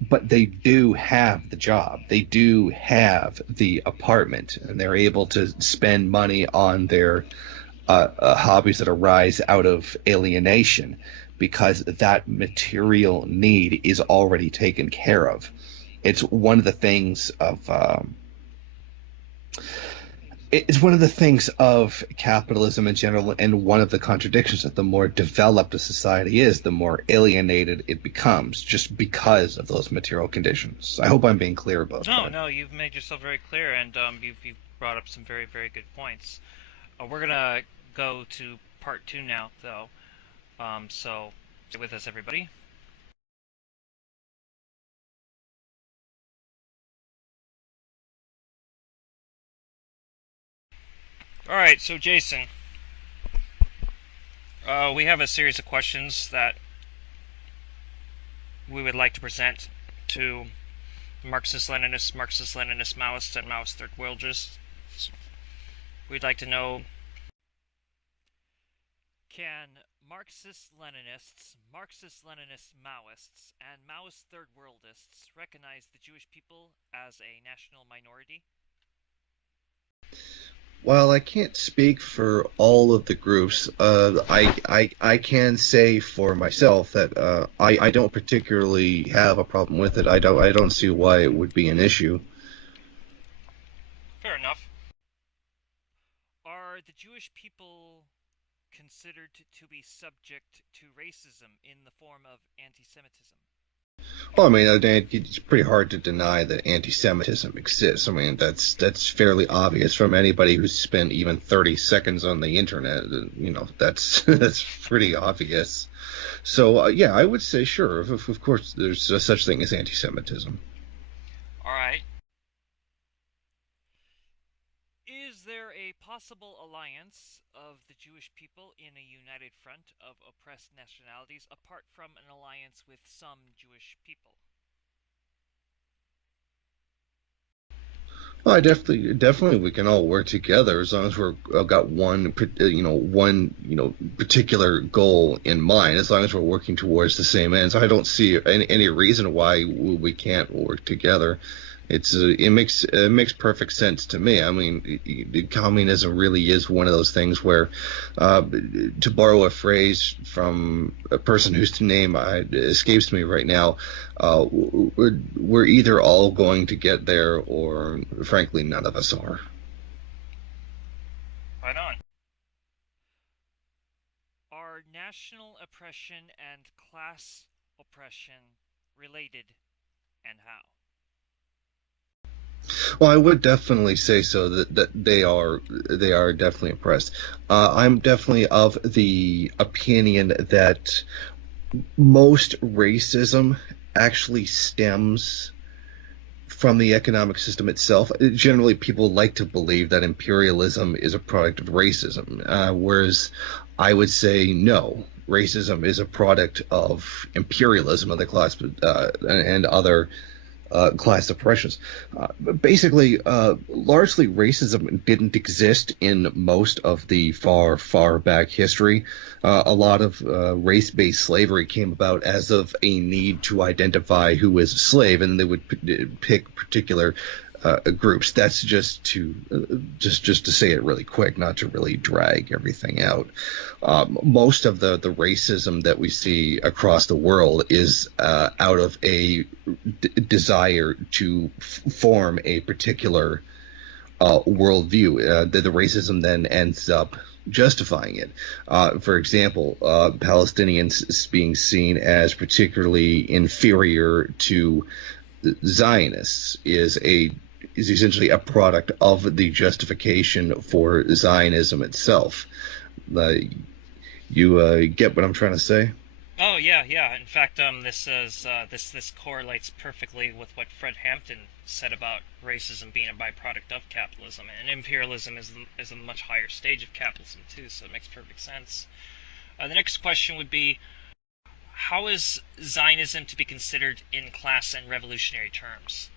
but they do have the job. They do have the apartment, and they're able to spend money on their hobbies that arise out of alienation because that material need is already taken care of. It's one of the things of capitalism in general, and one of the contradictions that the more developed a society is, the more alienated it becomes, just because of those material conditions. I hope I'm being clear about that. No, you've made yourself very clear, and you've brought up some very, very good points. We're gonna go to part 2 now, though. So stay with us, everybody. Alright, so Jason, we have a series of questions that we would like to present to Marxist-Leninists, Maoists, and Maoist-Third Worldists. We'd like to know, can Marxist-Leninists, Marxist-Leninist Maoists, and Maoist-Third Worldists recognize the Jewish people as a national minority? Well, I can't speak for all of the groups. I can say for myself that I don't particularly have a problem with it. I don't see why it would be an issue. Fair enough. Are the Jewish considered to be subject to racism in the form of anti-Semitism? Well, I mean, it's pretty hard to deny that anti-Semitism exists. I mean, that's fairly obvious from anybody who's spent even 30 seconds on the internet. You know, that's that's pretty obvious. So, yeah, I would say sure. Of course, there's a such thing as anti-Semitism. All right. Is there a possible alliance of the Jewish people in a united front of oppressed nationalities apart from an alliance with some Jewish people? Well, definitely, we can all work together as long as we're got one particular goal in mind. As long as we're working towards the same ends, I don't see any reason why we can't work together. It makes perfect sense to me. I mean, communism really is one of those things where, to borrow a phrase from a person whose name escapes me right now, we're either all going to get there, or frankly, none of us are. Right on. Are national oppression and class oppression related, and how? Well, I would definitely say so that they are definitely oppressed. I'm definitely of the opinion that most racism actually stems from the economic system itself. Generally, people like to believe that imperialism is a product of racism, whereas I would say no. Racism is a product of imperialism of the class and other class oppressions. Basically, largely racism didn't exist in most of the far, far back history. A lot of race-based slavery came about as of a need to identify who was a slave, and they would pick particular groups. That's just to say it really quick, not to really drag everything out. Most of the racism that we see across the world is out of a desire to form a particular worldview. The racism then ends up justifying it. For example, Palestinians being seen as particularly inferior to Zionists is essentially a product of the justification for Zionism itself. You get what I'm trying to say? Oh yeah, yeah. In fact, this correlates perfectly with what Fred Hampton said about racism being a byproduct of capitalism, and imperialism is a much higher stage of capitalism too. So it makes perfect sense. The next question would be, how is Zionism to be considered in class and revolutionary terms?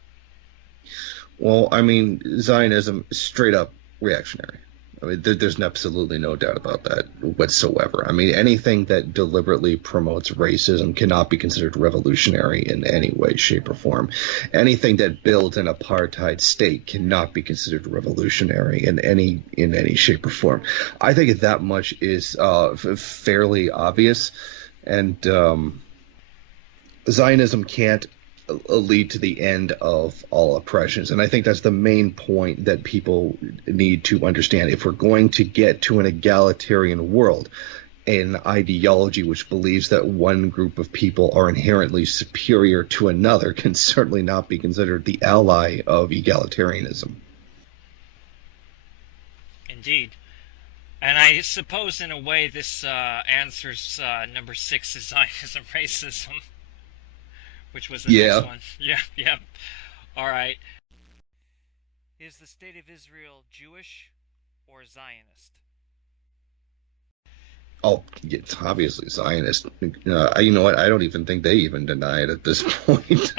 Well, I mean, Zionism is straight up reactionary. I mean, there's absolutely no doubt about that whatsoever. I mean, anything that deliberately promotes racism cannot be considered revolutionary in any way, shape, or form. Anything that builds an apartheid state cannot be considered revolutionary in any shape or form. I think that much is fairly obvious, and Zionism can't lead to the end of all oppressions. And I think that's the main point that people need to understand. If we're going to get to an egalitarian world, an ideology which believes that one group of people are inherently superior to another can certainly not be considered the ally of egalitarianism. Indeed. And I suppose, in a way, this answers number six is Zionism racism, which was the next Yeah. one. Yeah, yeah. All right. Is the state of Israel Jewish or Zionist? Oh, it's obviously Zionist. You know what? I don't even think they even deny it at this point.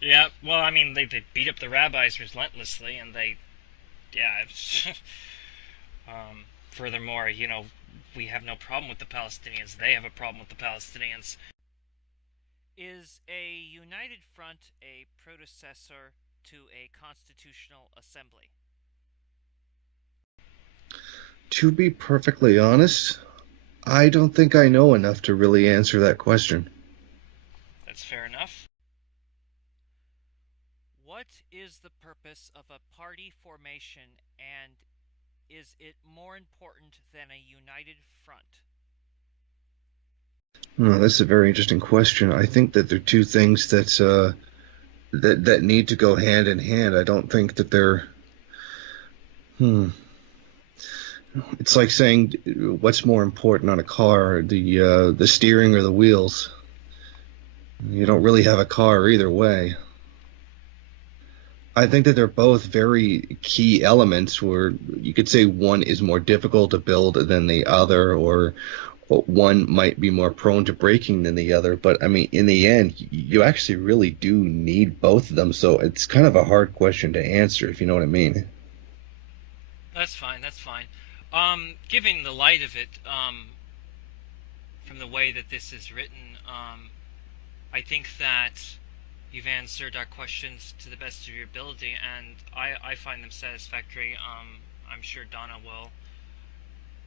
Yeah, well, I mean, they beat up the rabbis relentlessly, and yeah. Furthermore, we have no problem with the Palestinians. They have a problem with the Palestinians. Is a united front a predecessor to a constitutional assembly? To be perfectly honest, I don't think I know enough to really answer that question. That's fair enough. What is the purpose of a party formation and is it more important than a united front? Oh, that's a very interesting question. I think that they're two things that need to go hand in hand. I don't think that they're. Hmm. It's like saying what's more important on a car, the steering or the wheels. You don't really have a car either way. I think that they're both very key elements where you could say one is more difficult to build than the other, or one might be more prone to breaking than the other. But I mean, in the end, you actually really do need both of them. So it's kind of a hard question to answer, if you know what I mean. That's fine. That's fine. Giving the light of it, from the way that this is written, I think that you've answered our questions to the best of your ability, and I find them satisfactory. I'm sure Donna will.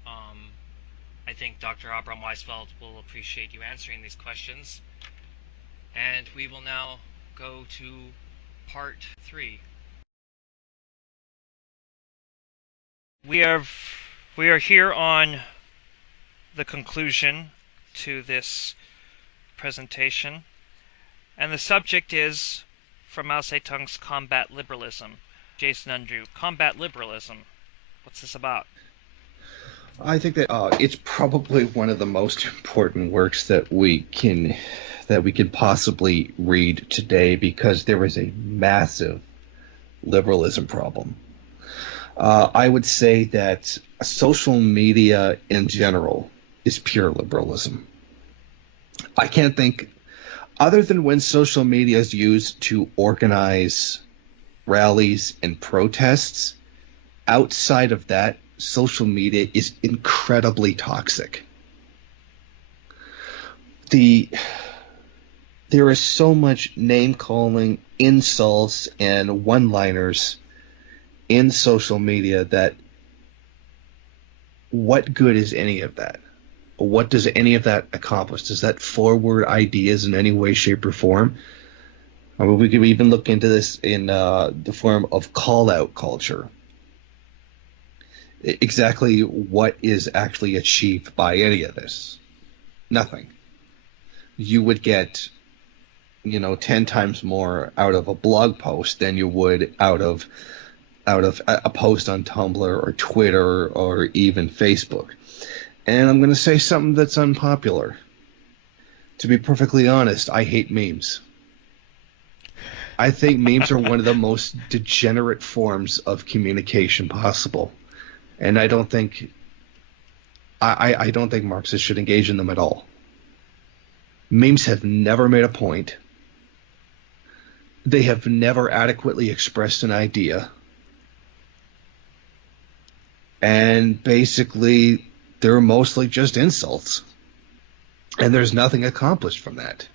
Um, I think Dr. Abram Weisfeld will appreciate you answering these questions. And we will now go to part 3. We are here on the conclusion to this presentation, and the subject is from Mao Zedong's Combat Liberalism. Jason Unruhe, Combat Liberalism. What's this about? I think that it's probably one of the most important works that we can possibly read today, because there is a massive liberalism problem. I would say that social media in general is pure liberalism. I can't think, other than when social media is used to organize rallies and protests, outside of that, social media is incredibly toxic. There is so much name calling, insults, and one-liners in social media that what good is any of that? What does any of that accomplish? Does that forward ideas in any way, shape, or form? I mean, we could even look into this in the form of call-out culture. Exactly what is actually achieved by any of this? Nothing. You would get, 10 times more out of a blog post than you would out of a post on Tumblr or Twitter or even Facebook. And I'm going to say something that's unpopular. To be perfectly honest, I hate memes. I think memes are one of the most degenerate forms of communication possible. And I don't think Marxists should engage in them at all. Memes have never made a point. They have never adequately expressed an idea. And basically, they're mostly just insults. And there's nothing accomplished from that.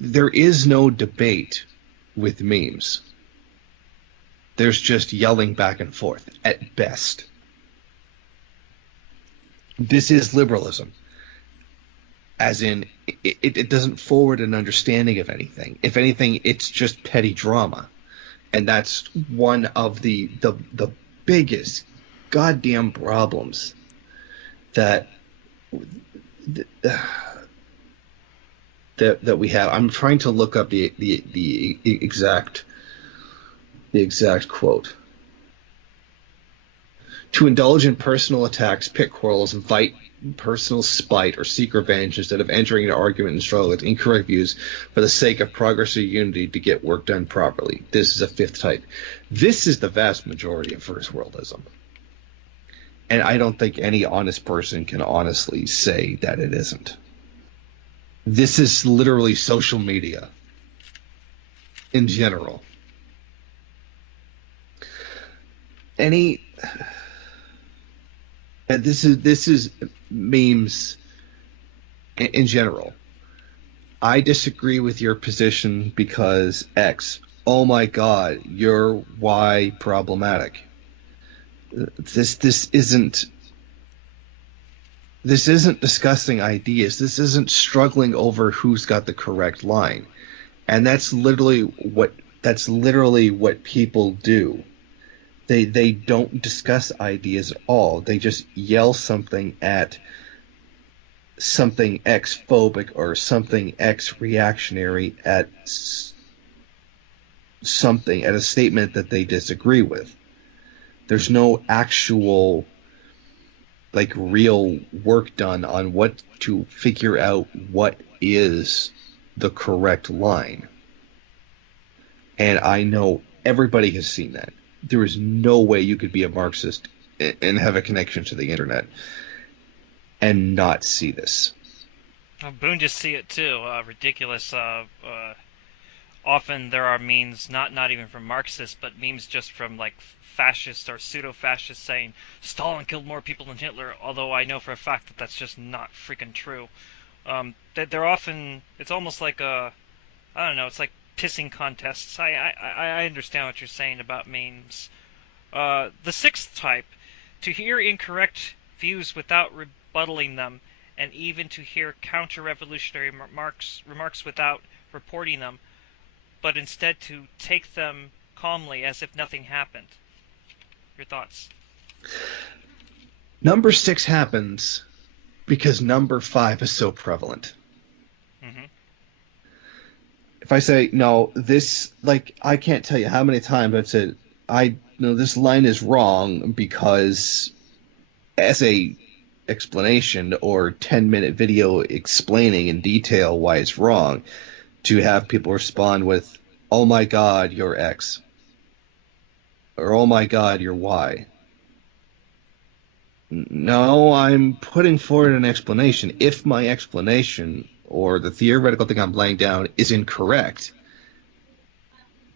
There is no debate with memes. There's just yelling back and forth, at best. This is liberalism. As in, it doesn't forward an understanding of anything. If anything, it's just petty drama. And that's one of the biggest goddamn problems that we have. I'm trying to look up the exact quote. To indulge in personal attacks, pit quarrels, invite personal spite, or seek revenge instead of entering an argument and struggle with incorrect views for the sake of progress or unity to get work done properly. This is a fifth type. This is the vast majority of first worldism. And I don't think any honest person can honestly say that it isn't. This is literally social media in general. This is memes in general. I disagree with your position because X. Oh my God, you're Y problematic. This isn't discussing ideas. This isn't struggling over who's got the correct line. And that's literally what people do. They don't discuss ideas at all. They just yell something at something X phobic or something X reactionary at something, at a statement that they disagree with. There's no actual, like, real work done on what to figure out what is the correct line. And I know everybody has seen that. There is no way you could be a Marxist and have a connection to the internet and not see this. Boone just see it too. Ridiculous. Often there are memes, not even from Marxists, but memes just from like fascists or pseudo-fascists saying Stalin killed more people than Hitler. Although I know for a fact that that's just not freaking true. That they're often. It's almost like a. I don't know. It's like pissing contests. I understand what you're saying about memes. The sixth type, to hear incorrect views without rebuttaling them, and even to hear counter-revolutionary remarks without reporting them, but instead to take them calmly as if nothing happened. Your thoughts? Number 6 happens because number 5 is so prevalent. Mm-hmm. If I say, no, this, like, I can't tell you how many times I've said, I know this line is wrong because, as a explanation or 10-minute video explaining in detail why it's wrong, to have people respond with, oh my God, you're X. Or, oh my God, you're Y. No, I'm putting forward an explanation. If my explanation or the theoretical thing I'm laying down is incorrect,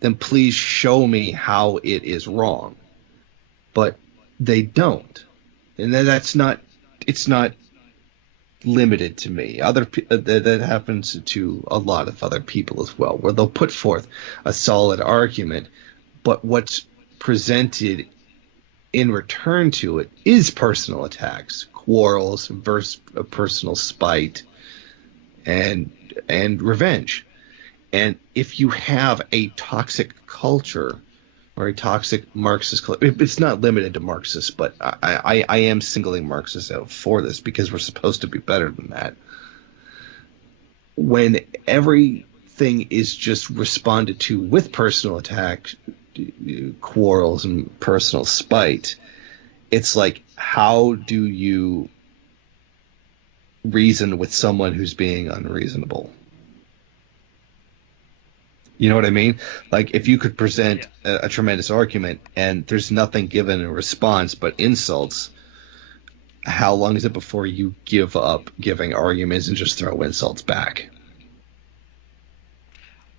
then please show me how it is wrong. But they don't. And that's not, it's not limited to me. That happens to a lot of other people as well, where they'll put forth a solid argument, but what's presented in return to it is personal attacks, quarrels, personal spite, and revenge. And if you have a toxic culture or a toxic Marxist culture, it's not limited to Marxists, but I am singling Marxists out for this because we're supposed to be better than that. When everything is just responded to with personal attack, quarrels, and personal spite, it's like, how do you reason with someone who's being unreasonable? You know what I mean? Like, if you could present a tremendous argument and there's nothing given in response but insults, how long is it before you give up giving arguments and just throw insults back?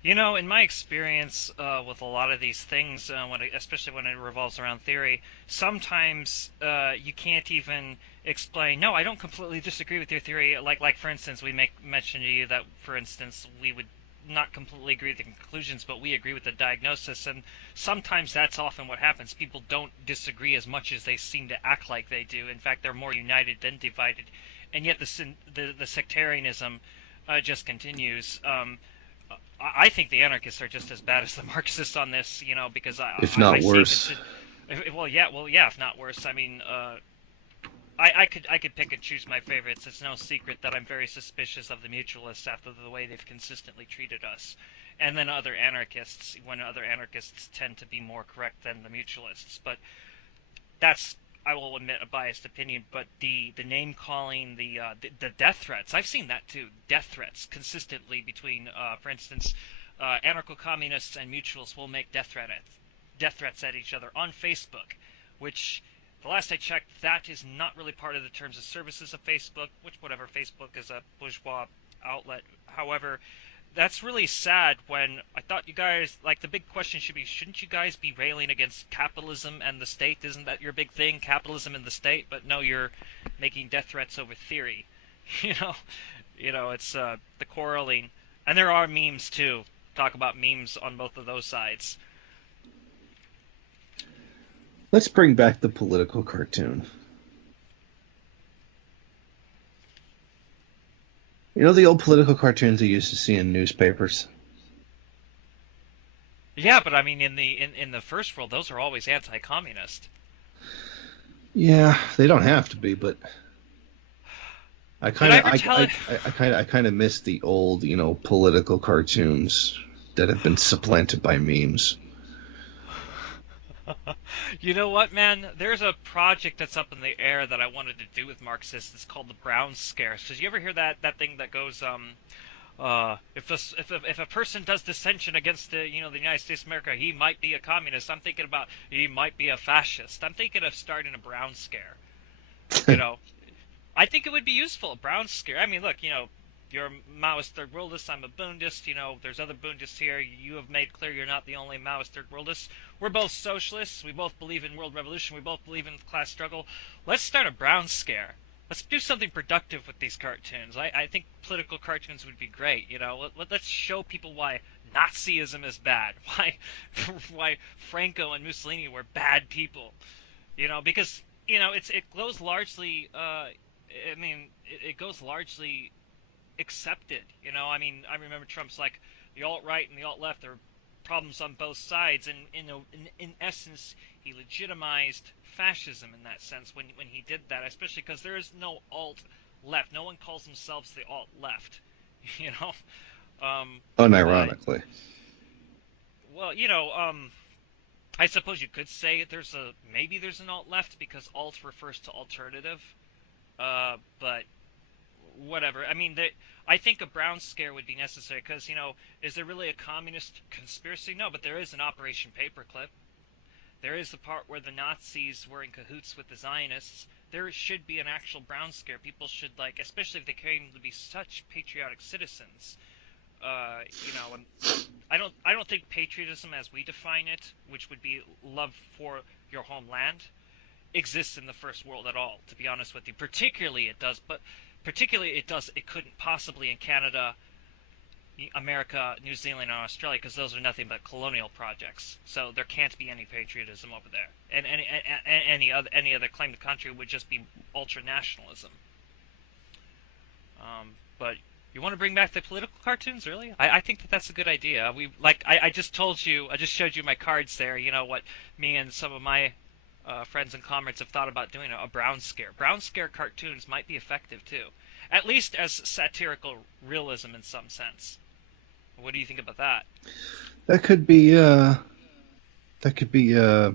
You know, in my experience with a lot of these things, especially when it revolves around theory, sometimes you can't even explain. No, I don't completely disagree with your theory. Like for instance, we make mention to you that, for instance, we would not completely agree with the conclusions, but we agree with the diagnosis. And sometimes that's often what happens. People don't disagree as much as they seem to act like they do. In fact, they're more united than divided. And yet the sectarianism just continues. I think the anarchists are just as bad as the Marxists on this, you know, because If not I worse. well, yeah, if not worse. I mean, I could pick and choose my favorites. It's no secret that I'm very suspicious of the mutualists after the way they've consistently treated us, and then other anarchists, when other anarchists tend to be more correct than the mutualists. But that's, I will admit, a biased opinion. But the name calling, the death threats, I've seen that too. Death threats consistently between, for instance, anarcho-communists and mutualists will make death threats at each other on Facebook, which, the last I checked, that is not really part of the terms of services of Facebook, which, whatever, Facebook is a bourgeois outlet. However, that's really sad when I thought you guys, like, the big question should be, shouldn't you guys be railing against capitalism and the state? Isn't that your big thing, capitalism and the state? But no, you're making death threats over theory. You know, it's the quarreling. And there are memes, too. Talk about memes on both of those sides. Let's bring back the political cartoon. You know the old political cartoons you used to see in newspapers? Yeah, but I mean, in the first world, those are always anti-communist. Yeah, they don't have to be, but I Did kind I of ever tell it? I kind of miss the old, political cartoons that have been supplanted by memes. You know what, man? There's a project that's up in the air that I wanted to do with Marxists. It's called the Brown Scare. So, did you ever hear that thing that goes, if a person does dissension against the United States of America, he might be a communist. I'm thinking about he might be a fascist. I'm thinking of starting a Brown Scare. You know, I think it would be useful. Brown Scare. I mean, look, you're a Maoist third worldist. I'm a Bundist. There's other Bundists here. You have made clear you're not the only Maoist third worldist. We're both socialists. We both believe in world revolution. We both believe in class struggle. Let's start a Brown Scare. Let's do something productive with these cartoons. I think political cartoons would be great. Let's show people why Nazism is bad. Why Franco and Mussolini were bad people. Because it goes largely. I mean, it goes largely accepted. I mean, I remember Trump's like the alt right and the alt left. There are problems on both sides, and in essence, he legitimized fascism in that sense when he did that. Especially because there is no alt left. No one calls themselves the alt left. You know. But Unironically. well, I suppose you could say maybe there's an alt left because alt refers to alternative. But whatever. I mean, I think a Brown scare would be necessary because is there really a communist conspiracy? No, but there is an Operation Paperclip. There is the part where the Nazis were in cahoots with the Zionists. There should be an actual Brown scare. People should especially if they claim to be such patriotic citizens. And I don't think patriotism as we define it, which would be love for your homeland, exists in the first world at all, to be honest with you. It couldn't possibly in Canada, America, New Zealand, and Australia, because those are nothing but colonial projects. So there can't be any patriotism over there, and any other claim to country would just be ultra nationalism. But you want to bring back the political cartoons, really? I think that's a good idea. I just told you, I just showed you my cards there. You know what me and some of my friends and comrades have thought about doing a Brown Scare. Brown Scare cartoons might be effective too, at least as satirical realism in some sense. What do you think about that? That could be that could be I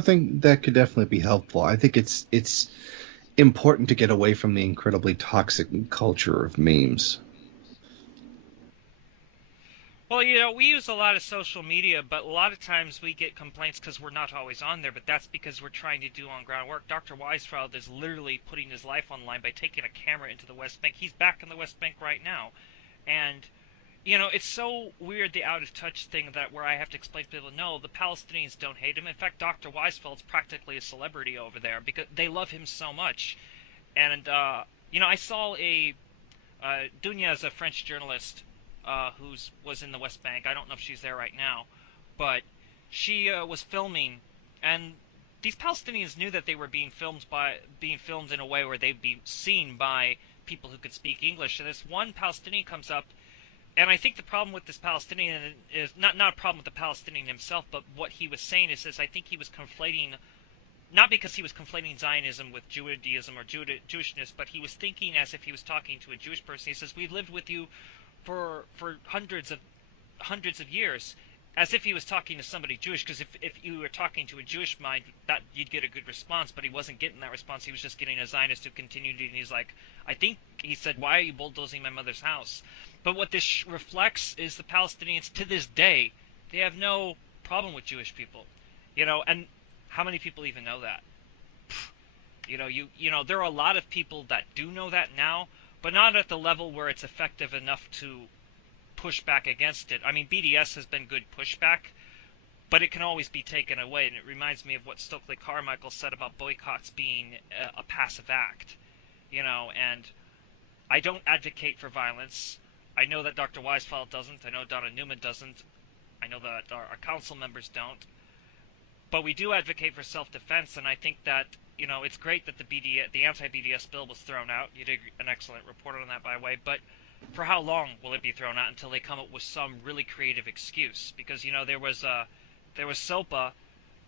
think that could definitely be helpful. I think it's important to get away from the incredibly toxic culture of memes. Well, we use a lot of social media, but a lot of times we get complaints because we're not always on there, but that's because we're trying to do on-ground work. Dr. Weisfeld is literally putting his life on the line by taking a camera into the West Bank. He's back in the West Bank right now. And it's so weird, the out of touch thing, that where I have to explain to people, no, the Palestinians don't hate him. In fact, Dr. Weisfeld's practically a celebrity over there because they love him so much. And I saw Dunya is a French journalist who was in the West Bank. I don't know if she's there right now, but she was filming, and these Palestinians knew that they were being filmed in a way where they'd be seen by people who could speak English. And this one Palestinian comes up, and I think the problem with this Palestinian is not a problem with the Palestinian himself, but what he was saying is I think he was conflating, not because he was conflating Zionism with Judaism or Jewishness, but he was thinking as if he was talking to a Jewish person. He says, "We've lived with you for hundreds of years," as if he was talking to somebody Jewish. Because if you were talking to a Jewish mind, that you'd get a good response, but he wasn't getting that response. He was just getting a Zionist who continued, and he's like, I think he said, "Why are you bulldozing my mother's house?" But what this reflects is the Palestinians to this day, they have no problem with Jewish people, and how many people even know that? There are a lot of people that do know that now, but not at the level where it's effective enough to push back against it. I mean, BDS has been good pushback, but it can always be taken away. And it reminds me of what Stokely Carmichael said about boycotts being a passive act. And I don't advocate for violence. I know that Dr. Weisfeld doesn't. I know Donna Newman doesn't. I know that our council members don't. But we do advocate for self-defense, and I think that it's great that the anti-BDS bill was thrown out. You did an excellent report on that, by the way. But For how long will it be thrown out until they come up with some really creative excuse? Because there was SOPA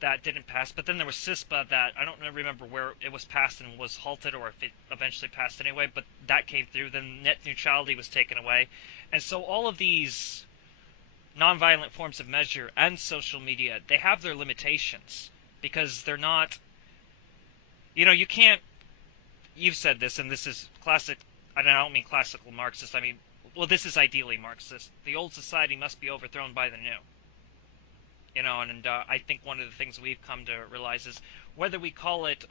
that didn't pass, but then there was CISPA that I don't remember where it was passed and was halted, or if it eventually passed anyway, but that came through. Then net neutrality was taken away, and so all of these nonviolent forms of measure and social media, they have their limitations because they're not. You can't. You've said this, and this is classic. I don't mean classical Marxist. I mean, well, this is ideally Marxist. The old society must be overthrown by the new. And I think one of the things we've come to realize is whether we call it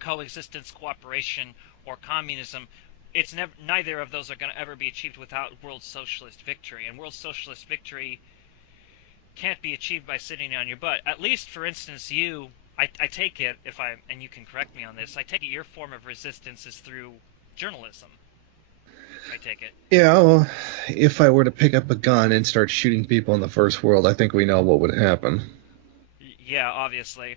coexistence, cooperation, or communism, it's neither of those are going to ever be achieved without world socialist victory. And world socialist victory can't be achieved by sitting on your butt. At least, for instance, I take it, and you can correct me on this, I take it your form of resistance is through journalism. I take it. Yeah, well, if I were to pick up a gun and start shooting people in the first world, I think we know what would happen. Yeah, obviously.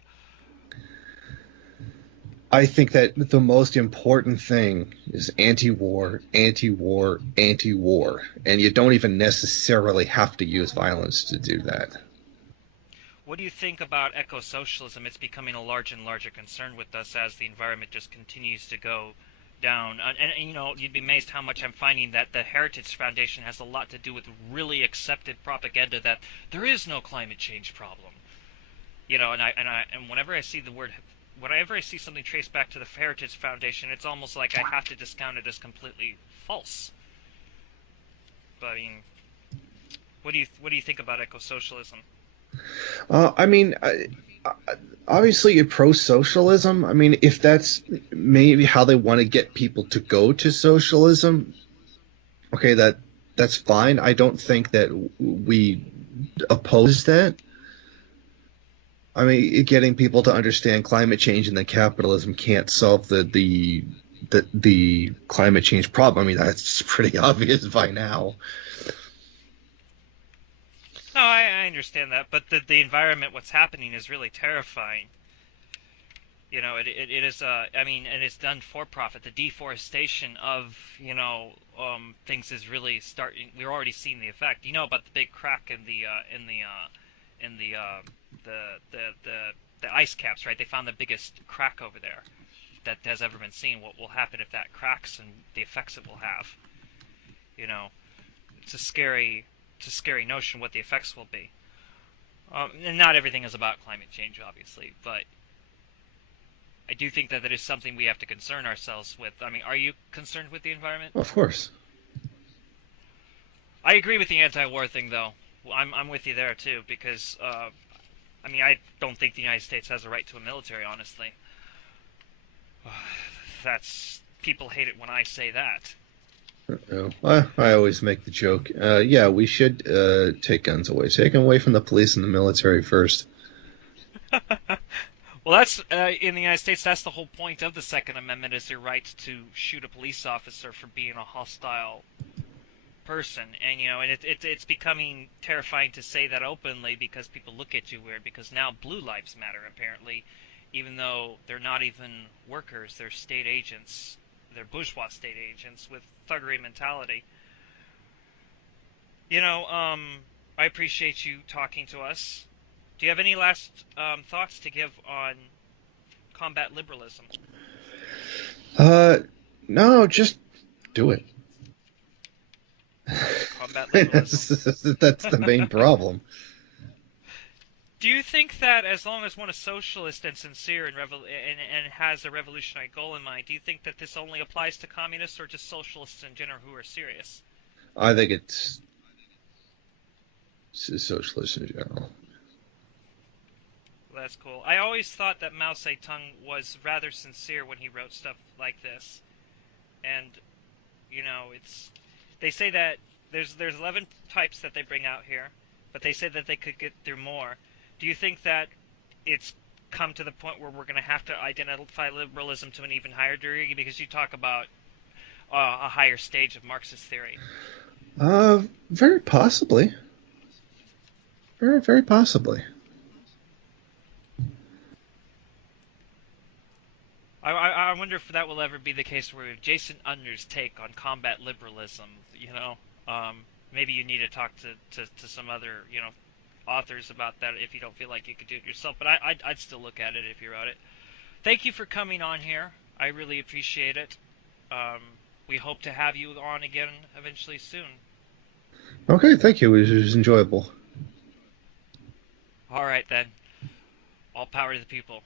I think that the most important thing is anti-war, anti-war, anti-war, and you don't even necessarily have to use violence to do that. What do you think about eco-socialism? It's becoming a larger and larger concern with us as the environment just continues to go down. And you'd be amazed how much I'm finding that the Heritage Foundation has a lot to do with really accepted propaganda that there is no climate change problem. And whenever I see whenever I see something traced back to the Heritage Foundation, it's almost like I have to discount it as completely false. But I mean, what do you think about eco-socialism? I mean, obviously, pro-socialism. I mean, if that's maybe how they want to get people to go to socialism, okay, that's fine. I don't think that we oppose that. I mean, getting people to understand climate change and that capitalism can't solve the climate change problem. I mean, that's pretty obvious by now. No, I understand that, but the environment, what's happening, is really terrifying. It is. I mean, and it's done for profit. The deforestation of things is really starting. We're already seeing the effect. You know about the big crack in the ice caps, right? They found the biggest crack over there that has ever been seen. What will happen if that cracks and the effects it will have? You know, it's a scary notion what the effects will be. And not everything is about climate change, obviously, but I do think that is something we have to concern ourselves with. I mean, are you concerned with the environment? Of course. I agree with the anti-war thing, though. I'm with you there too, because I mean, I don't think the United States has a right to a military, honestly. People hate it when I say that. I always make the joke. Yeah, we should take guns away. Take them away from the police and the military first. Well, that's in the United States. That's the whole point of the Second Amendment: is your right to shoot a police officer for being a hostile person. And it's becoming terrifying to say that openly because people look at you weird. Because now blue lives matter, apparently, even though they're not even workers; they're state agents. They're bourgeois state agents with thuggery mentality. I appreciate you talking to us. Do you have any last thoughts to give on combat liberalism? No, just do it. Combat liberalism. That's the main problem. Do you think that as long as one is socialist and sincere and has a revolutionary goal in mind, do you think that this only applies to communists or just socialists in general who are serious? I think it's socialist in general. Well, that's cool. I always thought that Mao Zedong was rather sincere when he wrote stuff like this. And, they say that there's 11 types that they bring out here, but they say that they could get through more. Do you think that it's come to the point where we're going to have to identify liberalism to an even higher degree? Because you talk about a higher stage of Marxist theory. Very possibly. Very, very possibly. I wonder if that will ever be the case where Jason Under's take on combat liberalism, you know, maybe you need to talk to some other, authors about that if you don't feel like you could do it yourself. But I'd still look at it if you wrote it. Thank you for coming on here. I really appreciate it. Um, we hope to have you on again eventually soon. Okay, thank you. It was enjoyable. All right then. All power to the people.